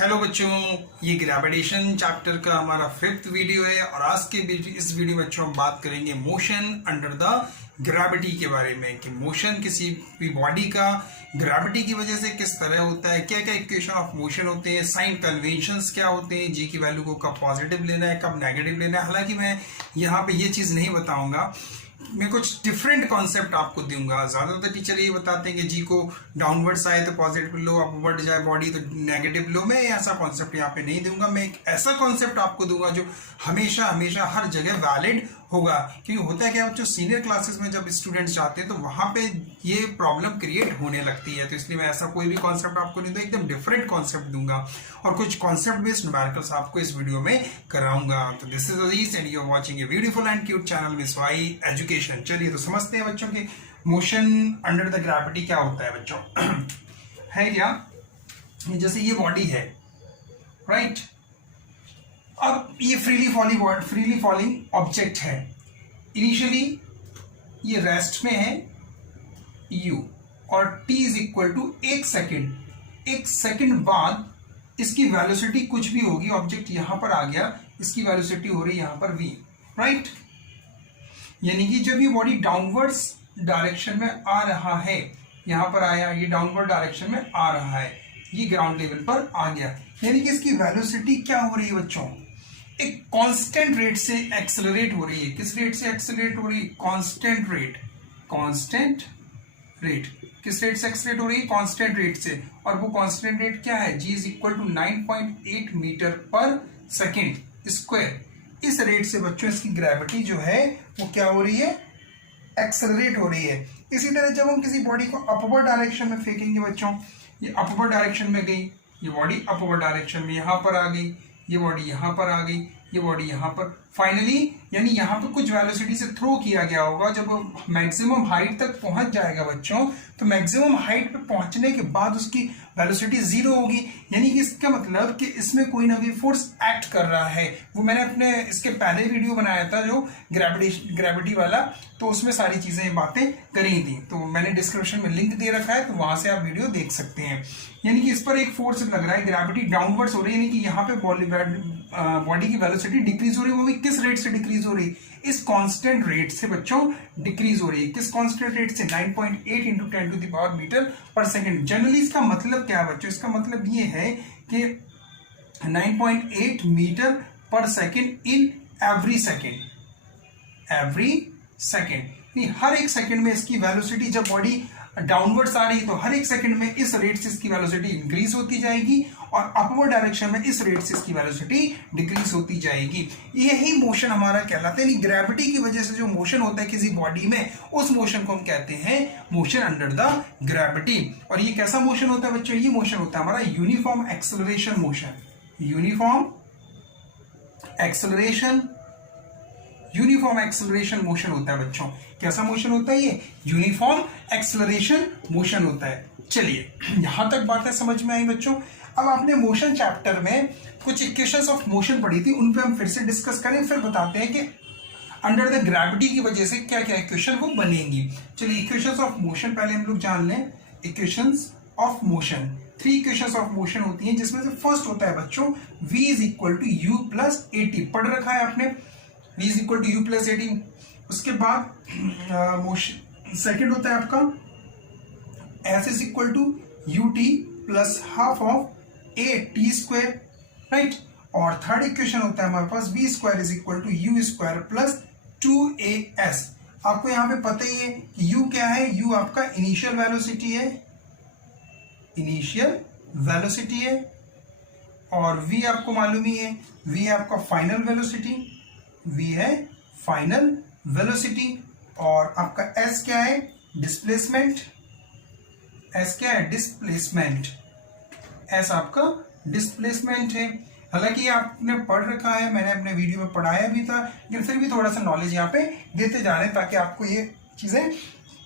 Hello बच्चों, ये gravitation chapter का हमारा 5th वीडियो है और आज के इस वीडियो में बच्चों हम बात करेंगे मोशन अंडर द ग्रेविटी के बारे में कि मोशन किसी भी बॉडी का ग्रेविटी की वजह से किस तरह होता है, क्या क्या इक्वेशन ऑफ मोशन होते हैं, साइन कन्वेंशंस क्या होते हैं, जी की वैल्यू को कब पॉजिटिव लेना है कब नेगेटिव लेना है। हालांकि मैं यहाँ पे ये चीज़ नहीं बताऊंगा, मैं कुछ डिफरेंट कॉन्सेप्ट आपको दूंगा। ज्यादातर टीचर ये बताते हैं कि जी को डाउनवर्ड्स आए तो पॉजिटिव लो, अपवर्ड जाए बॉडी तो नेगेटिव लो। मैं ऐसा कॉन्सेप्ट यहाँ पे नहीं दूंगा, मैं एक ऐसा कॉन्सेप्ट आपको दूंगा जो हमेशा हमेशा हर जगह वैलिड होगा। क्योंकि होता है क्या बच्चों, सीनियर क्लासेस में जब स्टूडेंट्स जाते हैं तो वहां पे ये प्रॉब्लम क्रिएट होने लगती है, तो इसलिए मैं ऐसा कोई भी कॉन्सेप्ट आपको नहीं दूंगा, एकदम डिफरेंट कॉन्सेप्ट दूंगा और कुछ कॉन्सेप्ट बेस्ड न्यूमेरिकल्स आपको इस वीडियो में कराऊंगा। तो this is Aziz and you are watching a beautiful and cute channel Miss Y Education. चलिए तो समझते हैं बच्चों के मोशन अंडर द ग्रेविटी क्या होता है बच्चों। है क्या, जैसे ये बॉडी है, राइट। अब ये फ्रीली फॉलिंग ऑब्जेक्ट है। इनिशियली ये रेस्ट में है u और t is equal to 1 second. 1 second बाद इसकी वेलोसिटी कुछ भी होगी, ऑब्जेक्ट यहां पर आ गया, इसकी वेलोसिटी हो रही है यहां पर v, राइट। यानी कि जब ये बॉडी डाउनवर्ड्स डायरेक्शन में आ रहा है, यहां पर आया, ये डाउनवर्ड डायरेक्शन में आ रहा है, ये ग्राउंड लेवल पर आ गया, यानी कि इसकी वेलोसिटी क्या हो रही है बच्चों, एक कांस्टेंट रेट से एक्सेलरेट हो रही है। किस रेट से एक्सेलरेट हो रही है? Constant rate. कांस्टेंट रेट किस रेट से एक्सेलरेट हो रही है? कांस्टेंट रेट से। और वो कांस्टेंट रेट क्या है? g is equal to 9.8 metre per second square. इस रेट से बच्चों इसकी ग्रेविटी जो है वो क्या हो रही है? एक्सेलरेट हो रही है। इसी तरह जब हम किसी बॉडी को अपवर्ड डायरेक्शन में फेंकेंगे बच्चों, ये अपवर्ड डायरेक्शन में गई, ये बॉडी अपवर्ड डायरेक्शन में यहां पर आ गई, ये बॉडी यहां पर आ गई, ये बॉडी यहां पर, फाइनली यानी यहां पर कुछ वेलोसिटी से थ्रो किया गया होगा। जब मैक्सिमम हाइट तक पहुंच जाएगा बच्चों, तो मैक्सिमम हाइट पे पहुंचने के बाद उसकी वेलोसिटी 0 होगी। यानी कि इसका मतलब कि इसमें कोई ना कोई फोर्स एक्ट कर रहा है। वो मैंने अपने इसके पहले वीडियो बनाया था जो ग्रेविटी वाला, तो उसमें सारी चीजें बातें करी थी, तो मैंने डिस्क्रिप्शन में लिंक दे रखा है, तो वहां से आप वीडियो देख सकते हैं। यानी कि इस पर एक फोर्स लग रहा है, ग्रेविटी डाउनवर्ड्स हो रही है, यानी कि यहाँ पे बॉडी की वेलोसिटी डिक्रीज हो रही है। वो भी किस रेट से डिक्रीज हो रही है? इस कांस्टेंट रेट से बच्चों डिक्रीज हो रही है। किस कांस्टेंट रेट से? 9.8 into 10 to the power metre per second. Generally इसका मतलब क्या है बच्चों? इसका मतलब ये है कि 9.8 metre per second in every second. Every second, हर एक सेकेंड में इसकी वेलोसिटी, जब बॉडी डाउनवर्ड्स आ रही है तो हर एक सेकंड में इस रेट से इसकी वेलोसिटी इंक्रीज होती जाएगी और अपवर्ड डायरेक्शन में इस रेट से इसकी वेलोसिटी डिक्रीज होती जाएगी। यही मोशन हमारा कहलाता है। ग्रेविटी की वजह से जो मोशन होता है किसी बॉडी में, उस मोशन को हम कहते हैं मोशन अंडर द ग्रेविटी। और ये कैसा मोशन होता है बच्चों? ये मोशन होता है हमारा uniform acceleration motion. Uniform acceleration motion होता है बच्चों। कैसा मोशन होता है ये? यूनिफॉर्म एक्सेलरेशन मोशन होता है। चलिए, यहां तक बातें समझ में आई बच्चों। अब आपने मोशन चैप्टर में कुछ इक्वेशंस ऑफ मोशन पढ़ी थी, उन पे हम फिर से डिस्कस करें, फिर बताते हैं कि अंडर द ग्रेविटी की वजह से क्या क्या इक्वेशन वो बनेंगी। चलिए, इक्वेशंस ऑफ मोशन पहले हम लोग जान लें। Equations of motion, 3 equations of motion होती हैं, जिसमें से फर्स्ट होता है बच्चों v is equal to u plus at। पढ़ रखा है आपने, v is equal to u plus at। उसके बाद मोशन सेकेंड होता है आपका s is equal to ut plus half of a t square, right. और थर्ड इक्वेशन होता है हमारे पास v square is equal to u square plus 2as। आपको यहाँ पे पता ही है कि u क्या है? u आपका इनिशियल वेलोसिटी है, और v आपको मालूम ही है, v आपका फाइनल वेलोसिटी, v है फाइनल वेलोसिटी। और आपका s क्या है? डिस्प्लेसमेंट। s क्या है? डिस्प्लेसमेंट। s आपका डिस्प्लेसमेंट है। हालांकि आपने पढ़ रखा है, मैंने अपने वीडियो में पढ़ाया भी था, लेकिन फिर भी थोड़ा सा नॉलेज यहाँ पे देते जा रहे हैं ताकि आपको ये चीजें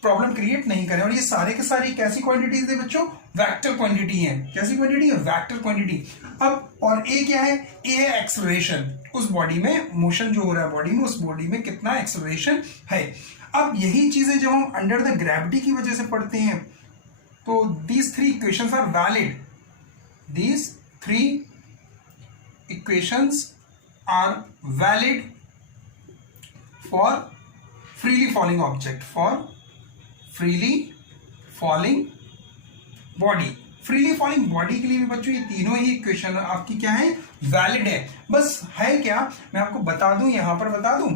प्रॉब्लम क्रिएट नहीं करें। और ये सारे के सारी कैसी क्वांटिटीज है बच्चों? वेक्टर क्वांटिटी है। कैसी क्वांटिटी है? Vector quantity. अब और a क्या है? a है एक्सेलरेशन, उस बॉडी में मोशन जो हो रहा है बॉडी में, उस बॉडी में कितना एक्सेलरेशन है। अब यही चीजें जब हम अंडर द ग्रेविटी की वजह से पढ़ते हैं, तो these 3 equations are valid. These 3 equations are valid for freely falling object, for freely falling body. Freely falling body के लिए भी बच्चों ये तीनों ही इक्वेशन आपकी क्या है, वैलिड है. बस है क्या, मैं आपको बता दूं, यहां पर बता दूं.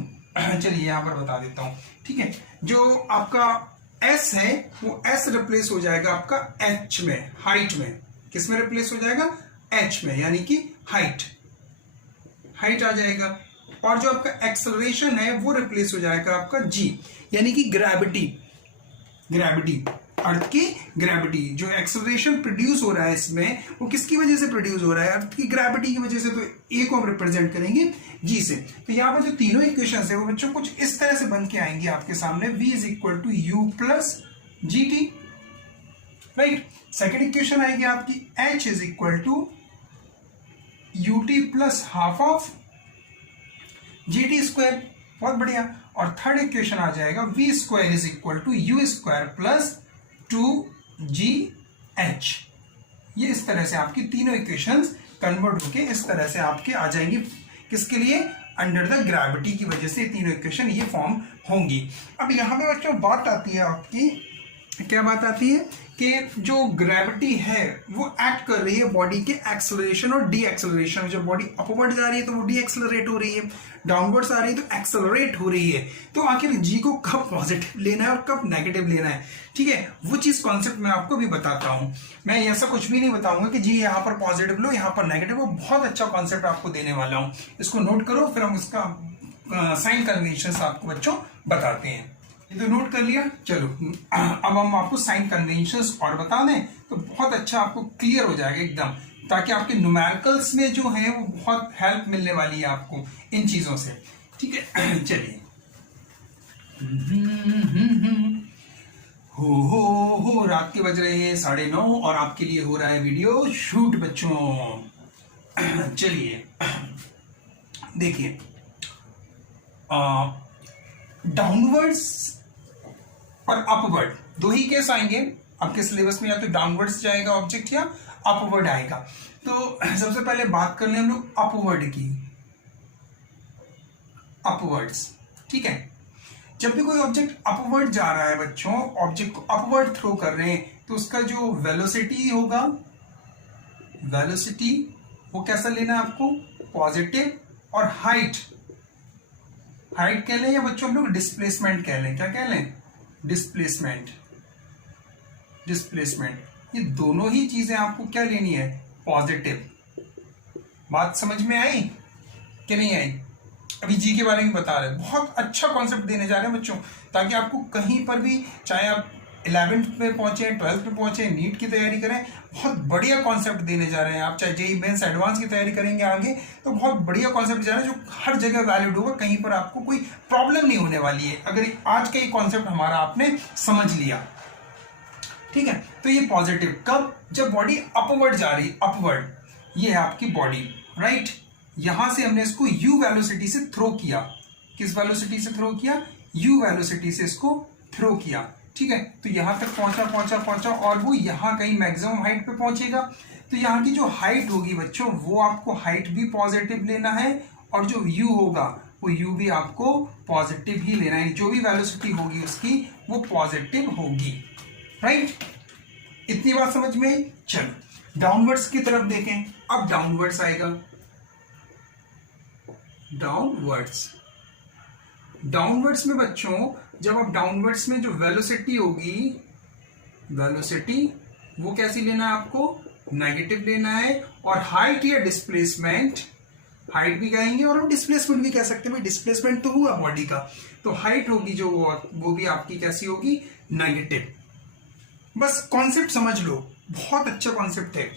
चलिए यहां पर बता देता हूं. ठीक है, जो आपका S है वो S रिप्लेस हो जाएगा आपका H में, हाइट में. किस में रिप्लेस हो जाएगा, H में, यानी कि हाइट आ जाएगा. और जो आपका एक्सेलरेशन है वो रिप्लेस हो जाएगा आपका G, यानी कि ग्रेविटी. अर्थ की ग्रेविटी. जो एक्सेलरेशन प्रोड्यूस हो रहा है इसमें, वो किसकी वजह से प्रोड्यूस हो रहा है, अर्थ की ग्रेविटी की वजह से. तो ए को हम रिप्रेजेंट करेंगे जी से. तो यहां पर जो तीनों इक्वेशंस है वो बच्चों कुछ इस तरह से बन के आएंगे आपके सामने. v is equal to u plus g t. Right. Second equation आएगी आपकी h is equal to u t plus half of g t square. बहुत बढ़िया. और थर्ड इक्वेशन आ जाएगा v square is equal to u square plus 2gh. ये इस तरह से आपकी तीनों इक्वेशंस कन्वर्ट होके इस तरह से आपके आ जाएंगी. किसके लिए, अंडर द ग्रेविटी की वजह से तीनों इक्वेशन ये फॉर्म होंगी. अब यहां पे बच्चों बात आती है आपकी, क्या बात आती है कि जो ग्रेविटी है वो एक्ट कर रही है बॉडी के एक्सेलरेशन और डी एक्सेलरेशन. जब बॉडी अपवर्ड जा रही है तो वो डी एक्सेलरेट हो रही है, डाउनवर्ड्स आ रही है तो एक्सेलरेट हो रही है. तो आखिर जी को कब पॉजिटिव लेना है और कब नेगेटिव लेना है, ठीक है, वो चीज कॉन्सेप्ट मैं आपको भी बताता हूं. मैं ऐसा कुछ भी नहीं बताऊंगा कि जी यहाँ पर पॉजिटिव लो यहाँ पर नेगेटिव. वो बहुत अच्छा कॉन्सेप्ट आपको देने वाला हूं. इसको नोट करो, फिर हम उसका साइन कन्वेंशन आपको बच्चों बताते हैं. ये तो नोट कर लिया. चलो अब हम आपको साइन कन्वेंशंस और बता दें तो बहुत अच्छा आपको क्लियर हो जाएगा एकदम, ताकि आपके न्यूमेरिकल्स में जो है वो बहुत हेल्प मिलने वाली है आपको इन चीजों से. ठीक है. चलिए. हो रात के बज रहे हैं 9:30 और आपके लिए हो रहा है वीडियो शूट बच्चों. चलिए देखिए, डाउनवर्ड्स और अपवर्ड दो ही केस आएंगे आपके सिलेबस में. या तो डाउनवर्ड्स जाएगा ऑब्जेक्ट या अपवर्ड आएगा. तो सबसे पहले बात कर लें हम लोग अपवर्ड की. अपवर्ड्स. ठीक है. जब भी कोई ऑब्जेक्ट अपवर्ड जा रहा है बच्चों, ऑब्जेक्ट को अपवर्ड थ्रो कर रहे हैं, तो उसका जो वेलोसिटी होगा, वेलोसिटी वो कैसा लेना है आपको, पॉजिटिव. और हाइट कह लें या बच्चों हम लोग डिस्प्लेसमेंट कह लें. क्या कह लें, डिस्प्लेसमेंट. ये दोनों ही चीजें आपको क्या लेनी है, पॉजिटिव. बात समझ में आई कि नहीं आई. अभी जी के बारे में बता रहे हैं, बहुत अच्छा कॉन्सेप्ट देने जा रहे हैं बच्चों, ताकि आपको कहीं पर भी, चाहे आप 11th में पहुंचे, 12th में पहुंचे, नीट की तैयारी करें, बहुत बढ़िया कॉन्सेप्ट देने जा रहे हैं. आप चाहे जेईई मेंस एडवांस की तैयारी करेंगे आगे, तो बहुत बढ़िया कॉन्सेप्ट जा रहे हैं जो हर जगह वैलिड होगा. कहीं पर आपको कोई प्रॉब्लम नहीं होने वाली है अगर आज का ये कॉन्सेप्ट हमारा आपने समझ लिया. ठीक है. तो ये पॉजिटिव कब, जब बॉडी अपवर्ड जा रही, अपवर्ड. ये है आपकी बॉडी. राइट. यहां से हमने इसको u वेलोसिटी से थ्रो किया. किस वेलोसिटी से थ्रो किया, u वेलोसिटी से इसको थ्रो किया. ठीक है. तो यहां तक पहुंचा और वो यहां कहीं मैक्सिमम हाइट पे पहुंचेगा. तो यहां की जो हाइट होगी बच्चों, वो आपको हाइट भी पॉजिटिव लेना है, और जो u होगा वो u भी आपको पॉजिटिव ही लेना है. जो भी वेलोसिटी होगी उसकी वो पॉजिटिव होगी. राइट. इतनी बात समझ में. चलो डाउनवर्ड्स की तरफ देखें. अब डाउनवर्ड्स आएगा. डाउनवर्ड्स में बच्चों, जब आप डाउनवर्ड्स में जो वेलोसिटी होगी, वेलोसिटी वो कैसी लेना है आपको, नेगेटिव लेना है. और हाइट या डिस्प्लेसमेंट, हाइट भी कहेंगे और हम डिस्प्लेसमेंट भी कह सकते हैं. भाई डिस्प्लेसमेंट तो हुआ बॉडी का, तो हाइट होगी जो वो भी आपकी कैसी होगी, नेगेटिव. बस कॉन्सेप्ट समझ लो, बहुत अच्छा कॉन्सेप्ट है.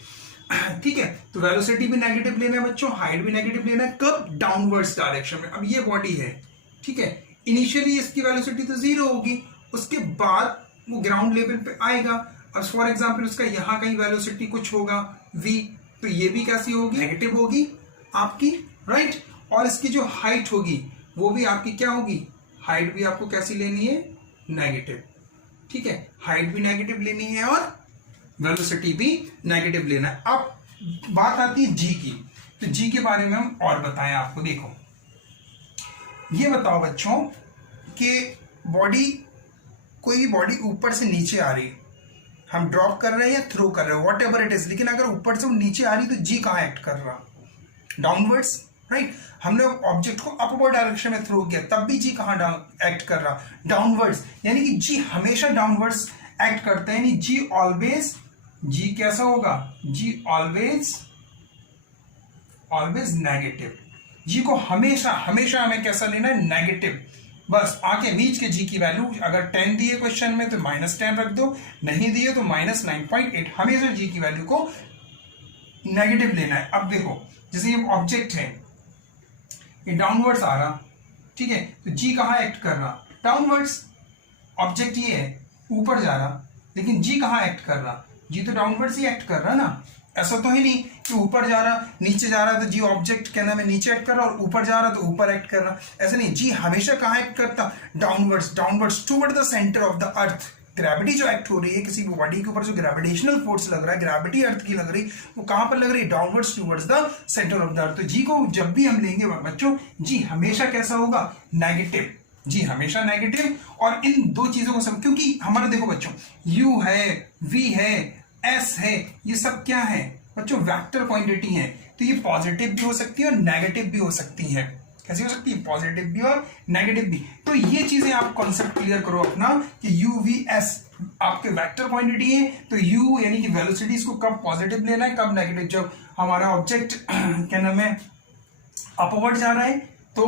ठीक है. तो वेलोसिटी भी नेगेटिव लेना है बच्चों, हाइट भी नेगेटिव लेना है. कब, डाउनवर्ड्स डायरेक्शन में. अब ये बॉडी है. ठीक है. इनिशियली इसकी वेलोसिटी तो 0 होगी, उसके बाद वो ग्राउंड लेवल पे आएगा. अब फॉर एग्जांपल उसका यहां कहीं वेलोसिटी कुछ होगा v, तो ये भी कैसी होगी, नेगेटिव होगी आपकी. राइट. और इसकी जो हाइट होगी वो भी आपकी क्या होगी, हाइट भी आपको कैसी लेनी है, नेगेटिव. ठीक है. हाइट भी नेगेटिव लेनी है और वेलोसिटी भी नेगेटिव लेना है. अब बात आती है जी की, तो जी के बारे में हम और बताएं आपको। देखो ये बताओ बच्चों कि बॉडी, कोई भी बॉडी ऊपर से नीचे आ रही है, हम ड्रॉप कर रहे हैं या थ्रो कर रहे हैं, वॉट एवर इट इज, लेकिन अगर ऊपर से वो नीचे आ रही तो जी कहाँ एक्ट कर रहा, डाउनवर्ड्स, राइट। हमने ऑब्जेक्ट को अपवर्ड डायरेक्शन में थ्रो किया तब भी जी कहाँ एक्ट कर रहा, डाउनवर्ड्स, यानी कि जी हमेशा डाउनवर्ड्स एक्ट करता है, यानी जी ऑलवेज, जी कैसा होगा, जी ऑलवेज नेगेटिव, जी को हमेशा हमेशा हमें कैसा लेना है, नेगेटिव। बस आके नीच के जी की वैल्यू अगर 10 दिए क्वेश्चन में तो -10 रख दो, नहीं दिए तो -9.8, हमेशा जी की वैल्यू को नेगेटिव लेना है। अब देखो जैसे ये ऑब्जेक्ट है, ये डाउनवर्ड्स आ रहा, ठीक है, तो जी कहाँ एक्ट कर रहा, डाउनवर्ड्स। ऑब्जेक्ट ये है ऊपर जा रहा, लेकिन जी कहाँ एक्ट कर रहा, जी तो डाउनवर्ड्स ही एक्ट कर रहा ना। ऐसा तो है नहीं कि ऊपर जा रहा नीचे जा रहा तो जी ऑब्जेक्ट क्या नाम है, नीचे एक्ट कर रहा, और ऊपर जा रहा तो ऊपर एक्ट कर रहा, ऐसा नहीं। जी हमेशा कहाँ एक्ट करता, downwards, downwards toward the centre of the earth. Gravity जो एक्ट हो रही है किसी भी बॉडी के ऊपर, जो ग्रेविटेशनल फोर्स लग रहा है, ग्रेविटी अर्थ की लग रही, वो कहां पर लग रही है, downwards towards the centre of the earth. तो जी को जब भी हम लेंगे बच्चों, जी हमेशा कैसा होगा, नेगेटिव, जी हमेशा नेगेटिव। और इन दो चीजों को सब, क्योंकि हमारा देखो बच्चों यू है, वी है, एस है, ये सब क्या है बच्चों, वेक्टर क्वांटिटी है, तो ये पॉजिटिव भी हो सकती है और नेगेटिव भी हो सकती है। कैसी हो सकती है, पॉजिटिव भी और नेगेटिव भी। तो ये चीजें आप कॉन्सेप्ट क्लियर करो अपना कि यू वी एस आपके वेक्टर क्वांटिटी है, तो यू यानी कि वेलोसिटी, इसको कब पॉजिटिव लेना है कब नेगेटिव, जब हमारा ऑब्जेक्ट क्या नाम है अपवर्ड जा रहा है तो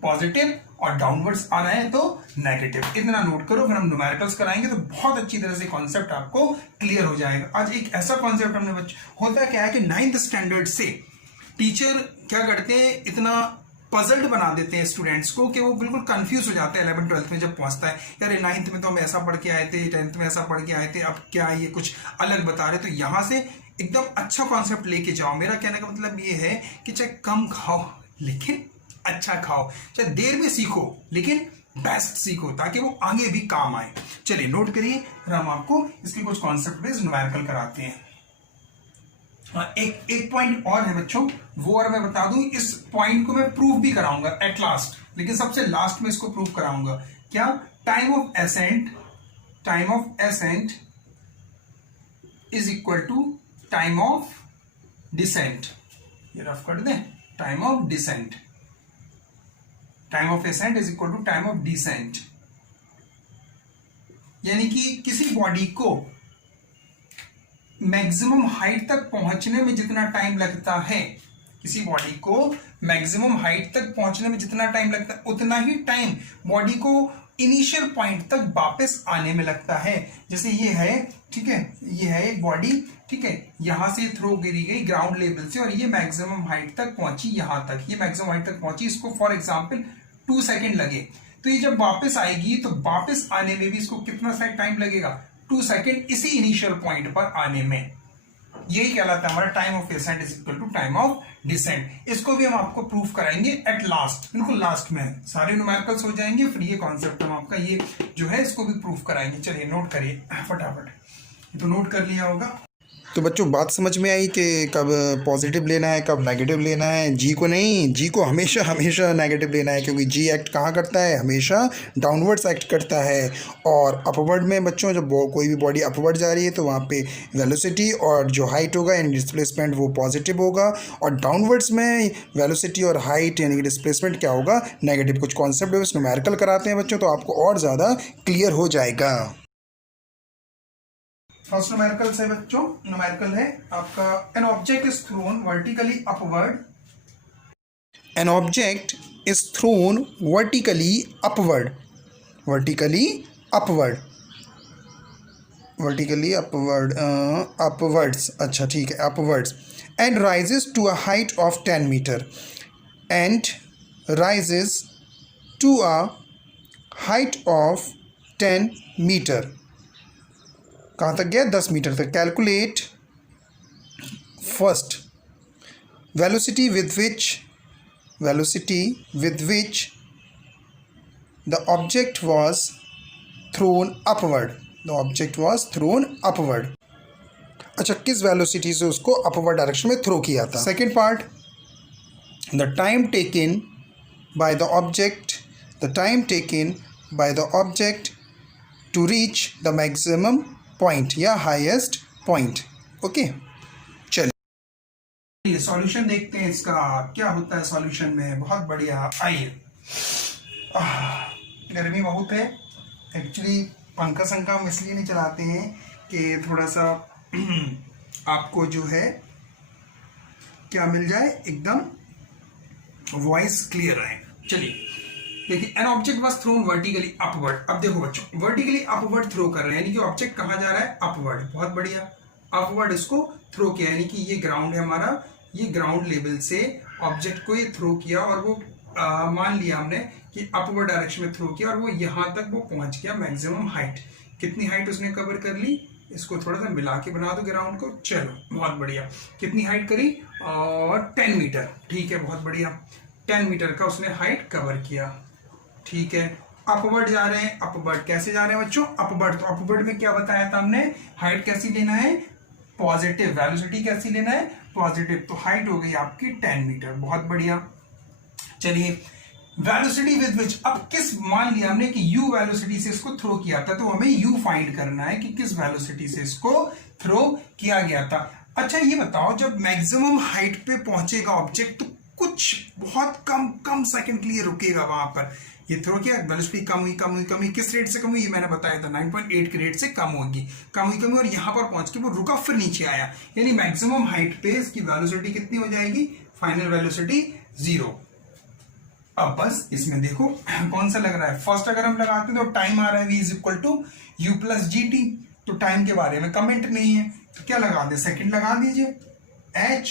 पॉजिटिव, और डाउनवर्ड्स आ रहा है तो नेगेटिव। इतना नोट करो, फिर हम न्यूमेरिकल्स कराएंगे तो बहुत अच्छी तरह से कॉन्सेप्ट आपको क्लियर हो जाएगा। आज एक ऐसा कॉन्सेप्ट हमने होता क्या है कि 9th स्टैंडर्ड से टीचर क्या करते हैं, इतना पजल्ड बना देते हैं स्टूडेंट्स को कि वो बिल्कुल कंफ्यूज हो जाते हैं 11th 12th में जब पहुंचता है, यार 9th में तो हम ऐसा पढ़ के आए थे, 10th में ऐसा पढ़ के आए थे, अब क्या ये कुछ अलग बता रहे। तो यहां से एकदम अच्छा कॉन्सेप्ट लेके जाओ। मेरा कहने का मतलब ये है कि चाहे कम खाओ लेकिन अच्छा खाओ, चाहे देर में सीखो लेकिन बेस्ट सीखो, ताकि वो आगे भी काम आए। चलिए नोट करिए, फिर हम आपको इसके कुछ कॉन्सेप्ट बेस्ड न्यूमेरिकल कराते हैं। एक पॉइंट और है बच्चों, वो और मैं बता दूं, इस पॉइंट को मैं प्रूव भी कराऊंगा एट लास्ट, लेकिन सबसे लास्ट में इसको प्रूव कराऊंगा। क्या, time of ascent is equal to time of descent. ये रफ कर दें, time of descent, time of ascent is equal to time of descent. यानी कि किसी बॉडी को मैक्सिमम हाइट तक पहुंचने में जितना टाइम लगता है, किसी बॉडी को मैक्सिमम हाइट तक पहुंचने में जितना टाइम लगता है, उतना ही टाइम बॉडी को इनिशियल पॉइंट तक वापस आने में लगता है। जैसे ये है, ठीक है, ये है एक बॉडी, ठीक है, यहां से थ्रो गिरी गई ग्राउंड लेवल से और ये मैक्सिमम हाइट तक पहुंची, यहां तक ये मैक्सिमम हाइट तक पहुंची, इसको फॉर एग्जांपल 2 सेकंड लगे, तो ये जब वापस आएगी तो वापस आने में भी इसको कितना टाइम लगेगा, 2 सेकंड, इसी इनिशियल पॉइंट पर आने में। यही कहलाता है हमारा time of ascent is equal to time of descent. इसको भी हम आपको प्रूफ कराएंगे एट लास्ट, बिल्कुल लास्ट में सारे न्यूमेरिकल्स हो जाएंगे, फिर ये कॉन्सेप्ट हम आपका ये जो है इसको भी प्रूफ कराएंगे। चलिए नोट करिए फटाफट, तो नोट कर लिया होगा। तो बच्चों बात समझ में आई कि कब पॉजिटिव लेना है कब नेगेटिव लेना है। जी को नहीं, जी को हमेशा हमेशा नेगेटिव लेना है, क्योंकि जी एक्ट कहाँ करता है, हमेशा डाउनवर्ड्स एक्ट करता है। और अपवर्ड में बच्चों जब कोई भी बॉडी अपवर्ड जा रही है तो वहाँ पे वेलोसिटी और जो हाइट होगा यानी डिस्प्लेसमेंट वो पॉजिटिव होगा, और डाउनवर्ड्स में वेलोसिटी और हाइट यानी कि डिस्प्लेसमेंट क्या होगा, नेगेटिव। कुछ कॉन्सेप्ट बेस्ड न्यूमेरिकल कराते हैं बच्चों तो आपको और ज़्यादा क्लियर हो जाएगा। फर्स्ट न्यूमेरिकल है बच्चों, न्यूमेरिकल है आपका, an object is thrown vertically upward, an object is thrown vertically upward, vertically upward, vertically upward, upwards, अच्छा ठीक है, upwards, and rises to a height of 10 metre, and rises to a height of 10 metre. कहाँ तक गया, 10 metre तक। Calculate first velocity with which the object was thrown upward, the object was thrown upward. अच्छा, किस velocity से उसको upward direction में throw किया था। Second part, the time taken by the object to reach the maximum point या highest point. Okay, चलिए solution देखते हैं इसका क्या होता है सॉल्यूशन में। बहुत बढ़िया, आइए। गर्मी बहुत है, एक्चुअली पंखा संखा हम इसलिए नहीं चलाते हैं कि थोड़ा सा आपको जो है क्या मिल जाए, एकदम वॉइस क्लियर आए। चलिए देखिए, an object was thrown vertically upward. अब देखो बच्चों, वर्टिकली अपवर्ड थ्रो कर रहे हैं, यानी कि ऑब्जेक्ट कहाँ जा रहा है, अपवर्ड। बहुत बढ़िया, अपवर्ड इसको थ्रो किया, यानी कि ये ग्राउंड है हमारा, ये ग्राउंड लेवल से ऑब्जेक्ट को ये थ्रो किया और वो मान लिया हमने कि अपवर्ड डायरेक्शन में थ्रो किया और वो यहाँ तक वो पहुंच गया मैक्सिमम हाइट। कितनी हाइट उसने कवर कर ली, इसको थोड़ा सा मिला के बना दो ग्राउंड को। चलो बहुत बढ़िया, कितनी हाइट करी, और 10 मीटर। ठीक है, बहुत बढ़िया, 10 मीटर का उसने हाइट कवर किया। ठीक है, अपवर्ड जा रहे हैं। अपवर्ड कैसे जा रहे हैं बच्चों, अपवर्ड, तो अपवर्ड में क्या बताया था हमने, हाइट कैसी लेना है, पॉजिटिव, वेलोसिटी कैसी लेना है, पॉजिटिव। तो हाइट हो गई आपकी 10 मीटर। बहुत बढ़िया। चलिए, वेलोसिटी विद विच, अब किस, मान लिया हमने कि u वेलोसिटी से इसको थ्रो किया था, तो हमें u फाइंड करना है कि किस वेलोसिटी से इसको थ्रो किया गया था। अच्छा ये बताओ, जब मैक्सिमम हाइट पे पहुंचेगा ऑब्जेक्ट तो कुछ बहुत कम सेकंड के लिए रुकेगा वहां पर। ये थ्रो किया, वेलोसिटी कम हुई, किस रेट से कम हुई, मैंने बताया था 9.8 के रेट से कम हुई, और यहां पर पहुंच के वो रुका, फिर नीचे आया, यानी मैक्सिमम हाइट पे इसकी वेलोसिटी कितनी हो जाएगी, फाइनल वेलोसिटी 0। अब बस इसमें देखो कौन सा लग रहा है, फर्स्ट अगर हम लगाते हैं तो टाइम आ रहा है v is equal to u plus g t, तो टाइम के बारे में कमेंट नहीं है, तो क्या लगा दे, सेकंड लगा दीजिए। h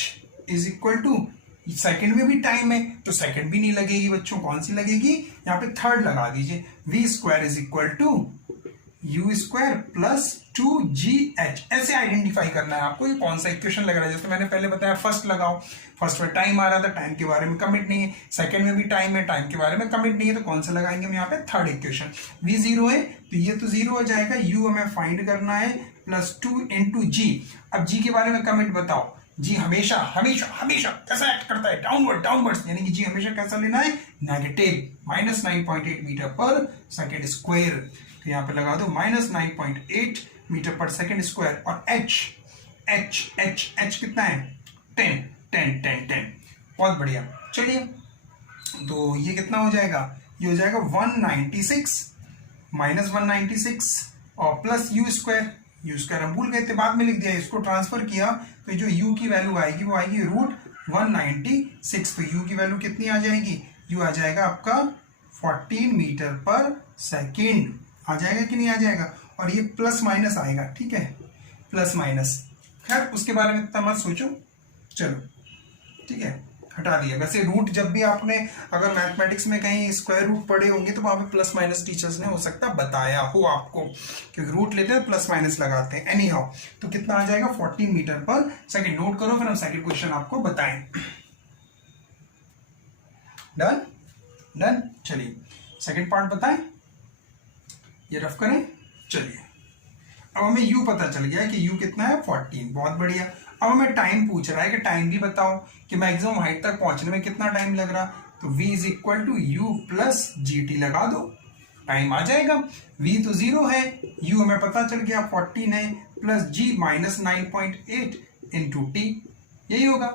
is equal to, second में भी टाइम है तो सेकंड भी नहीं लगेगी बच्चों, कौन सी लगेगी, यहाँ पे थर्ड लगा दीजिए। v square is equal to u square plus 2gh, ऐसे आइडेंटिफाई करना है आपको ये कौन सा इक्वेशन लग रहा है। जैसे मैंने पहले बताया, फर्स्ट लगाओ, फर्स्ट में टाइम आ रहा था, टाइम के बारे में कमिट नहीं है, सेकंड में भी टाइम है, टाइम के बारे में कमिट नहीं है, तो कौन सा लगाएंगे हम यहाँ पे, थर्ड इक्वेशन। v 0 है तो ये तो 0 हो जाएगा, u हमें फाइंड करना है प्लस 2 इंटू जी। अब g के बारे में कमिट बताओ, जी हमेशा कैसा एक्ट करता है, डाउनवर्ड, यानी कि जी हमेशा कैसा लेना है, negative, -9.8 metre per second square. तो यहाँ पे लगा दो -9.8 मीटर पर सेकेंड स्क्वायर, और h कितना है, 10। बहुत बढ़िया। चलिए, तो ये कितना हो जाएगा, ये हो जाएगा 196 -196 और प्लस यू स्क्वायर हम भूल गए थे, बाद में लिख दिया, इसको ट्रांसफर किया तो जो u की वैल्यू आएगी वो आएगी √196। तो u की वैल्यू कितनी आ जाएगी, u आ जाएगा आपका 14 मीटर पर सेकेंड, आ जाएगा कि नहीं आ जाएगा, और ये प्लस माइनस आएगा। ठीक है, प्लस माइनस, खैर उसके बारे में इतना मत सोचो, चलो ठीक है, हटा दिया। वैसे रूट जब भी आपने अगर मैथमेटिक्स में कहीं स्क्वायर रूट पढ़े होंगे तो वहां पे प्लस माइनस टीचर्स ने हो सकता बताया हो आपको, क्योंकि रूट लेते हैं प्लस माइनस लगाते हैं। एनी हाउ, तो कितना आ जाएगा 14 मीटर पर सेकेंड। नोट करो, फिर हम सेकेंड क्वेश्चन आपको बताएं। डन। चलिए सेकेंड पार्ट बताएं, ये रफ करें। चलिए, अब हमें u पता चल गया कि u कितना है, 14। बहुत बढ़िया। अब हमें टाइम पूछ रहा है कि टाइम भी बताओ कि मैक्सिमम हाइट तक पहुंचने में कितना टाइम लग रहा, तो v is equal to u plus g t लगा दो, टाइम आ जाएगा। v तो 0 है, u हमें पता चल गया 14 है, प्लस g -9.8 इंटू टी, यही होगा।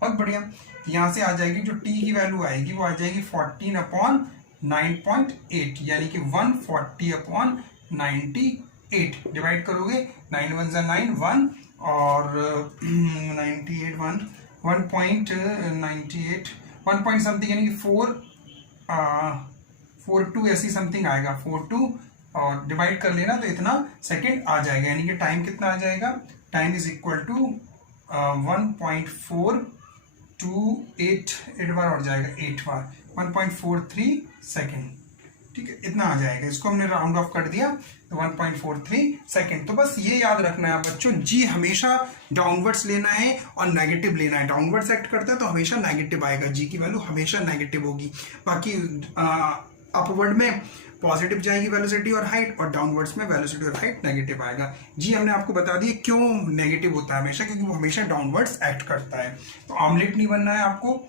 बहुत बढ़िया, यहां से आ जाएगी जो t की वैल्यू आएगी वो आ जाएगी 14/9.8, यानी कि 140/98। डिवाइड करोगे 9 1 9 1 और 98 1.98 1 पॉइंट समथिंग, यानी कि 4.42 ऐसी समथिंग आएगा, 4.2, और डिवाइड कर लेना तो इतना सेकेंड आ जाएगा, यानी कि टाइम कितना आ जाएगा, टाइम इज इक्वल टू 1.428 8 बार और जाएगा, 8 बार 1.43 सेकेंड। ठीक है, इतना आ जाएगा, इसको हमने राउंड ऑफ कर दिया तो 1.43 सेकेंड। तो बस ये याद रखना है बच्चों, जी हमेशा डाउनवर्ड्स लेना है और नेगेटिव लेना है। डाउनवर्ड्स एक्ट करता है तो हमेशा नेगेटिव आएगा, जी की वैल्यू हमेशा नेगेटिव होगी। बाकी अपवर्ड में पॉजिटिव जाएगी वेलोसिटी और हाइट, और डाउनवर्ड्स में वेलोसिटी और हाइट नेगेटिव आएगा। जी हमने आपको बता दिया क्यों नेगेटिव होता है हमेशा, क्योंकि वो हमेशा डाउनवर्ड्स एक्ट करता है। तो ऑमलेट नहीं बनना है आपको,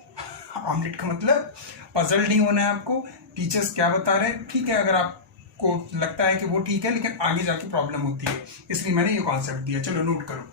ऑमलेट का मतलब पजल नहीं होना है आपको, टीचर्स क्या बता रहे हैं ठीक है, अगर आपको लगता है कि वो ठीक है लेकिन आगे जाके प्रॉब्लम होती है, इसलिए मैंने ये कॉन्सेप्ट दिया। चलो नोट करो,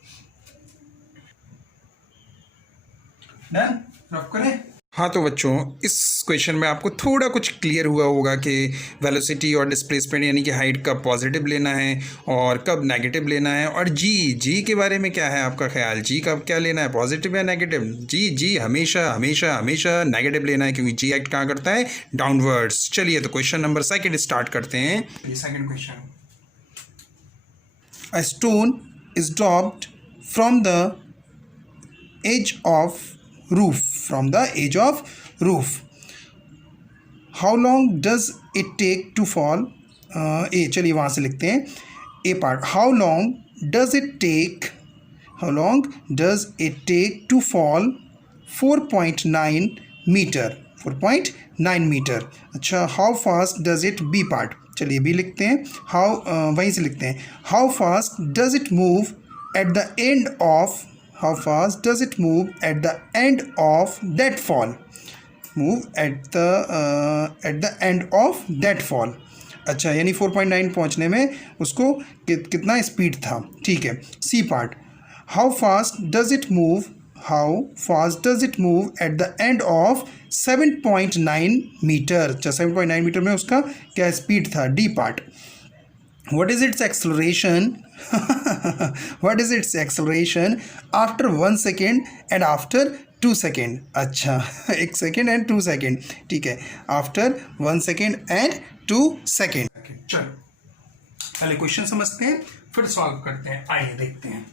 डन, रफ करें। हाँ तो बच्चों इस क्वेश्चन में आपको थोड़ा कुछ क्लियर हुआ होगा कि वेलोसिटी और डिस्प्लेसमेंट यानी कि हाइट कब पॉजिटिव लेना है और कब नेगेटिव लेना है, और जी के बारे में क्या है आपका ख्याल, जी कब क्या लेना है, पॉजिटिव या नेगेटिव। जी हमेशा हमेशा हमेशा नेगेटिव लेना है, क्योंकि जी एक्ट कहाँ करता है, डाउनवर्ड्स। चलिए तो क्वेश्चन नंबर 2 स्टार्ट करते हैं। ये second question, A stone is dropped from the edge of roof. From the edge of roof. How long does it take to fall? चलिए वहाँ से लिखते हैं ए part. How long does it take to fall 4.9 meter? 4.9 metre. अच्छा, how fast does it, B part. चलिए B लिखते हैं, वहीं से लिखते हैं। How fast does it move at the end of, how fast does it move at the end of that fall, move at the end of that fall. अच्छा, यानी 4.9 पहुंचने में उसको कितना स्पीड था, ठीक है। C part, how fast does it move at the end of 7.9 metre. अच्छा, 7.9 मीटर में उसका क्या स्पीड था, D part. What is its acceleration? What is its acceleration after 1 second and after 2 second? अच्छा, 1 सेकेंड एंड 2 सेकेंड, ठीक है, after 1 second and 2 second. चलो पहले क्वेश्चन समझते हैं फिर सॉल्व करते हैं, आइए देखते हैं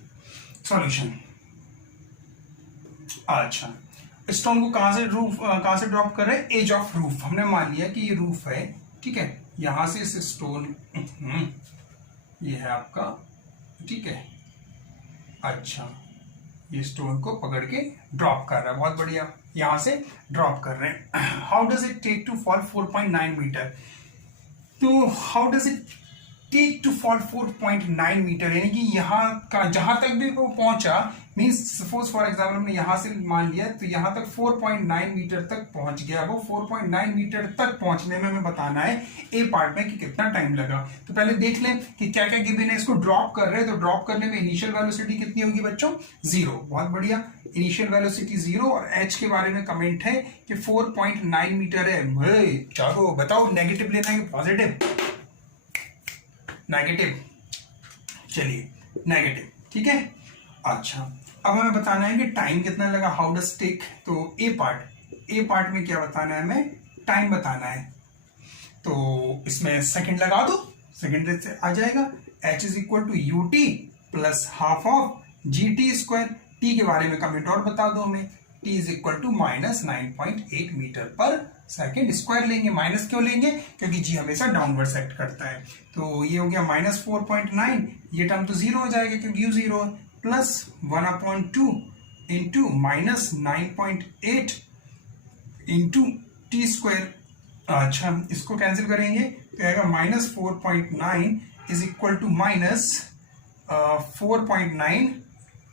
सॉल्यूशन। अच्छा, स्टोन को कहाँ से ड्रॉप कर रहे हैं, एज ऑफ रूफ। हमने मान लिया कि ये रूफ है, ठीक है, यहां से इस स्टोन, ये है आपका, ठीक है। अच्छा, ये स्टोन को पकड़ के ड्रॉप कर रहा है, बहुत बढ़िया, यहां से ड्रॉप कर रहे हैं। How does it take to fall 4.9 metre, तो how does it take to fall 4.9 metre, यानी कि यहाँ का जहां तक भी वो पहुंचा, मीन्स सपोज फॉर एग्जाम्पल हमने यहां से मान लिया तो यहां तक 4.9 मीटर तक पहुंच गया। वो 4.9 मीटर तक पहुंचने में हमें बताना है ए पार्ट में कि कितना टाइम लगा। तो पहले देख लें कि क्या क्या गिवन है। इसको ड्रॉप कर रहे हैं तो ड्रॉप करने में इनिशियल वेलोसिटी कितनी होगी बच्चों, 0। बहुत बढ़िया, इनिशियल वेलोसिटी 0, और एच के बारे में कमेंट है कि 4.9 मीटर है। चलो बताओ नेगेटिव लेना है पॉजिटिव, नेगेटिव, चलिए नेगेटिव, ठीक है। अच्छा, अब हमें बताना है कि टाइम कितना लगा, हाउ डज टेक। तो ए पार्ट में क्या बताना है, हमें टाइम बताना है। तो इसमें सेकंड लगा दो, सेकंड से आ जाएगा h is equal to u t plus half of g t square. T के बारे में कमेंट और बता दो हमें, t is equal to -9.8 metre per second square लेंगे। माइनस क्यों लेंगे, क्योंकि जी हमेशा डाउनवर्ड सेक्ट करता है। तो ये हो गया -4.9, ये टर्म तो 0 हो जाएगा क्योंकि u 0 है, plus 1/2 into -9.8 into t square. अच्छा, इसको कैंसिल करेंगे तो आएगा -4.9 is equal to -4.9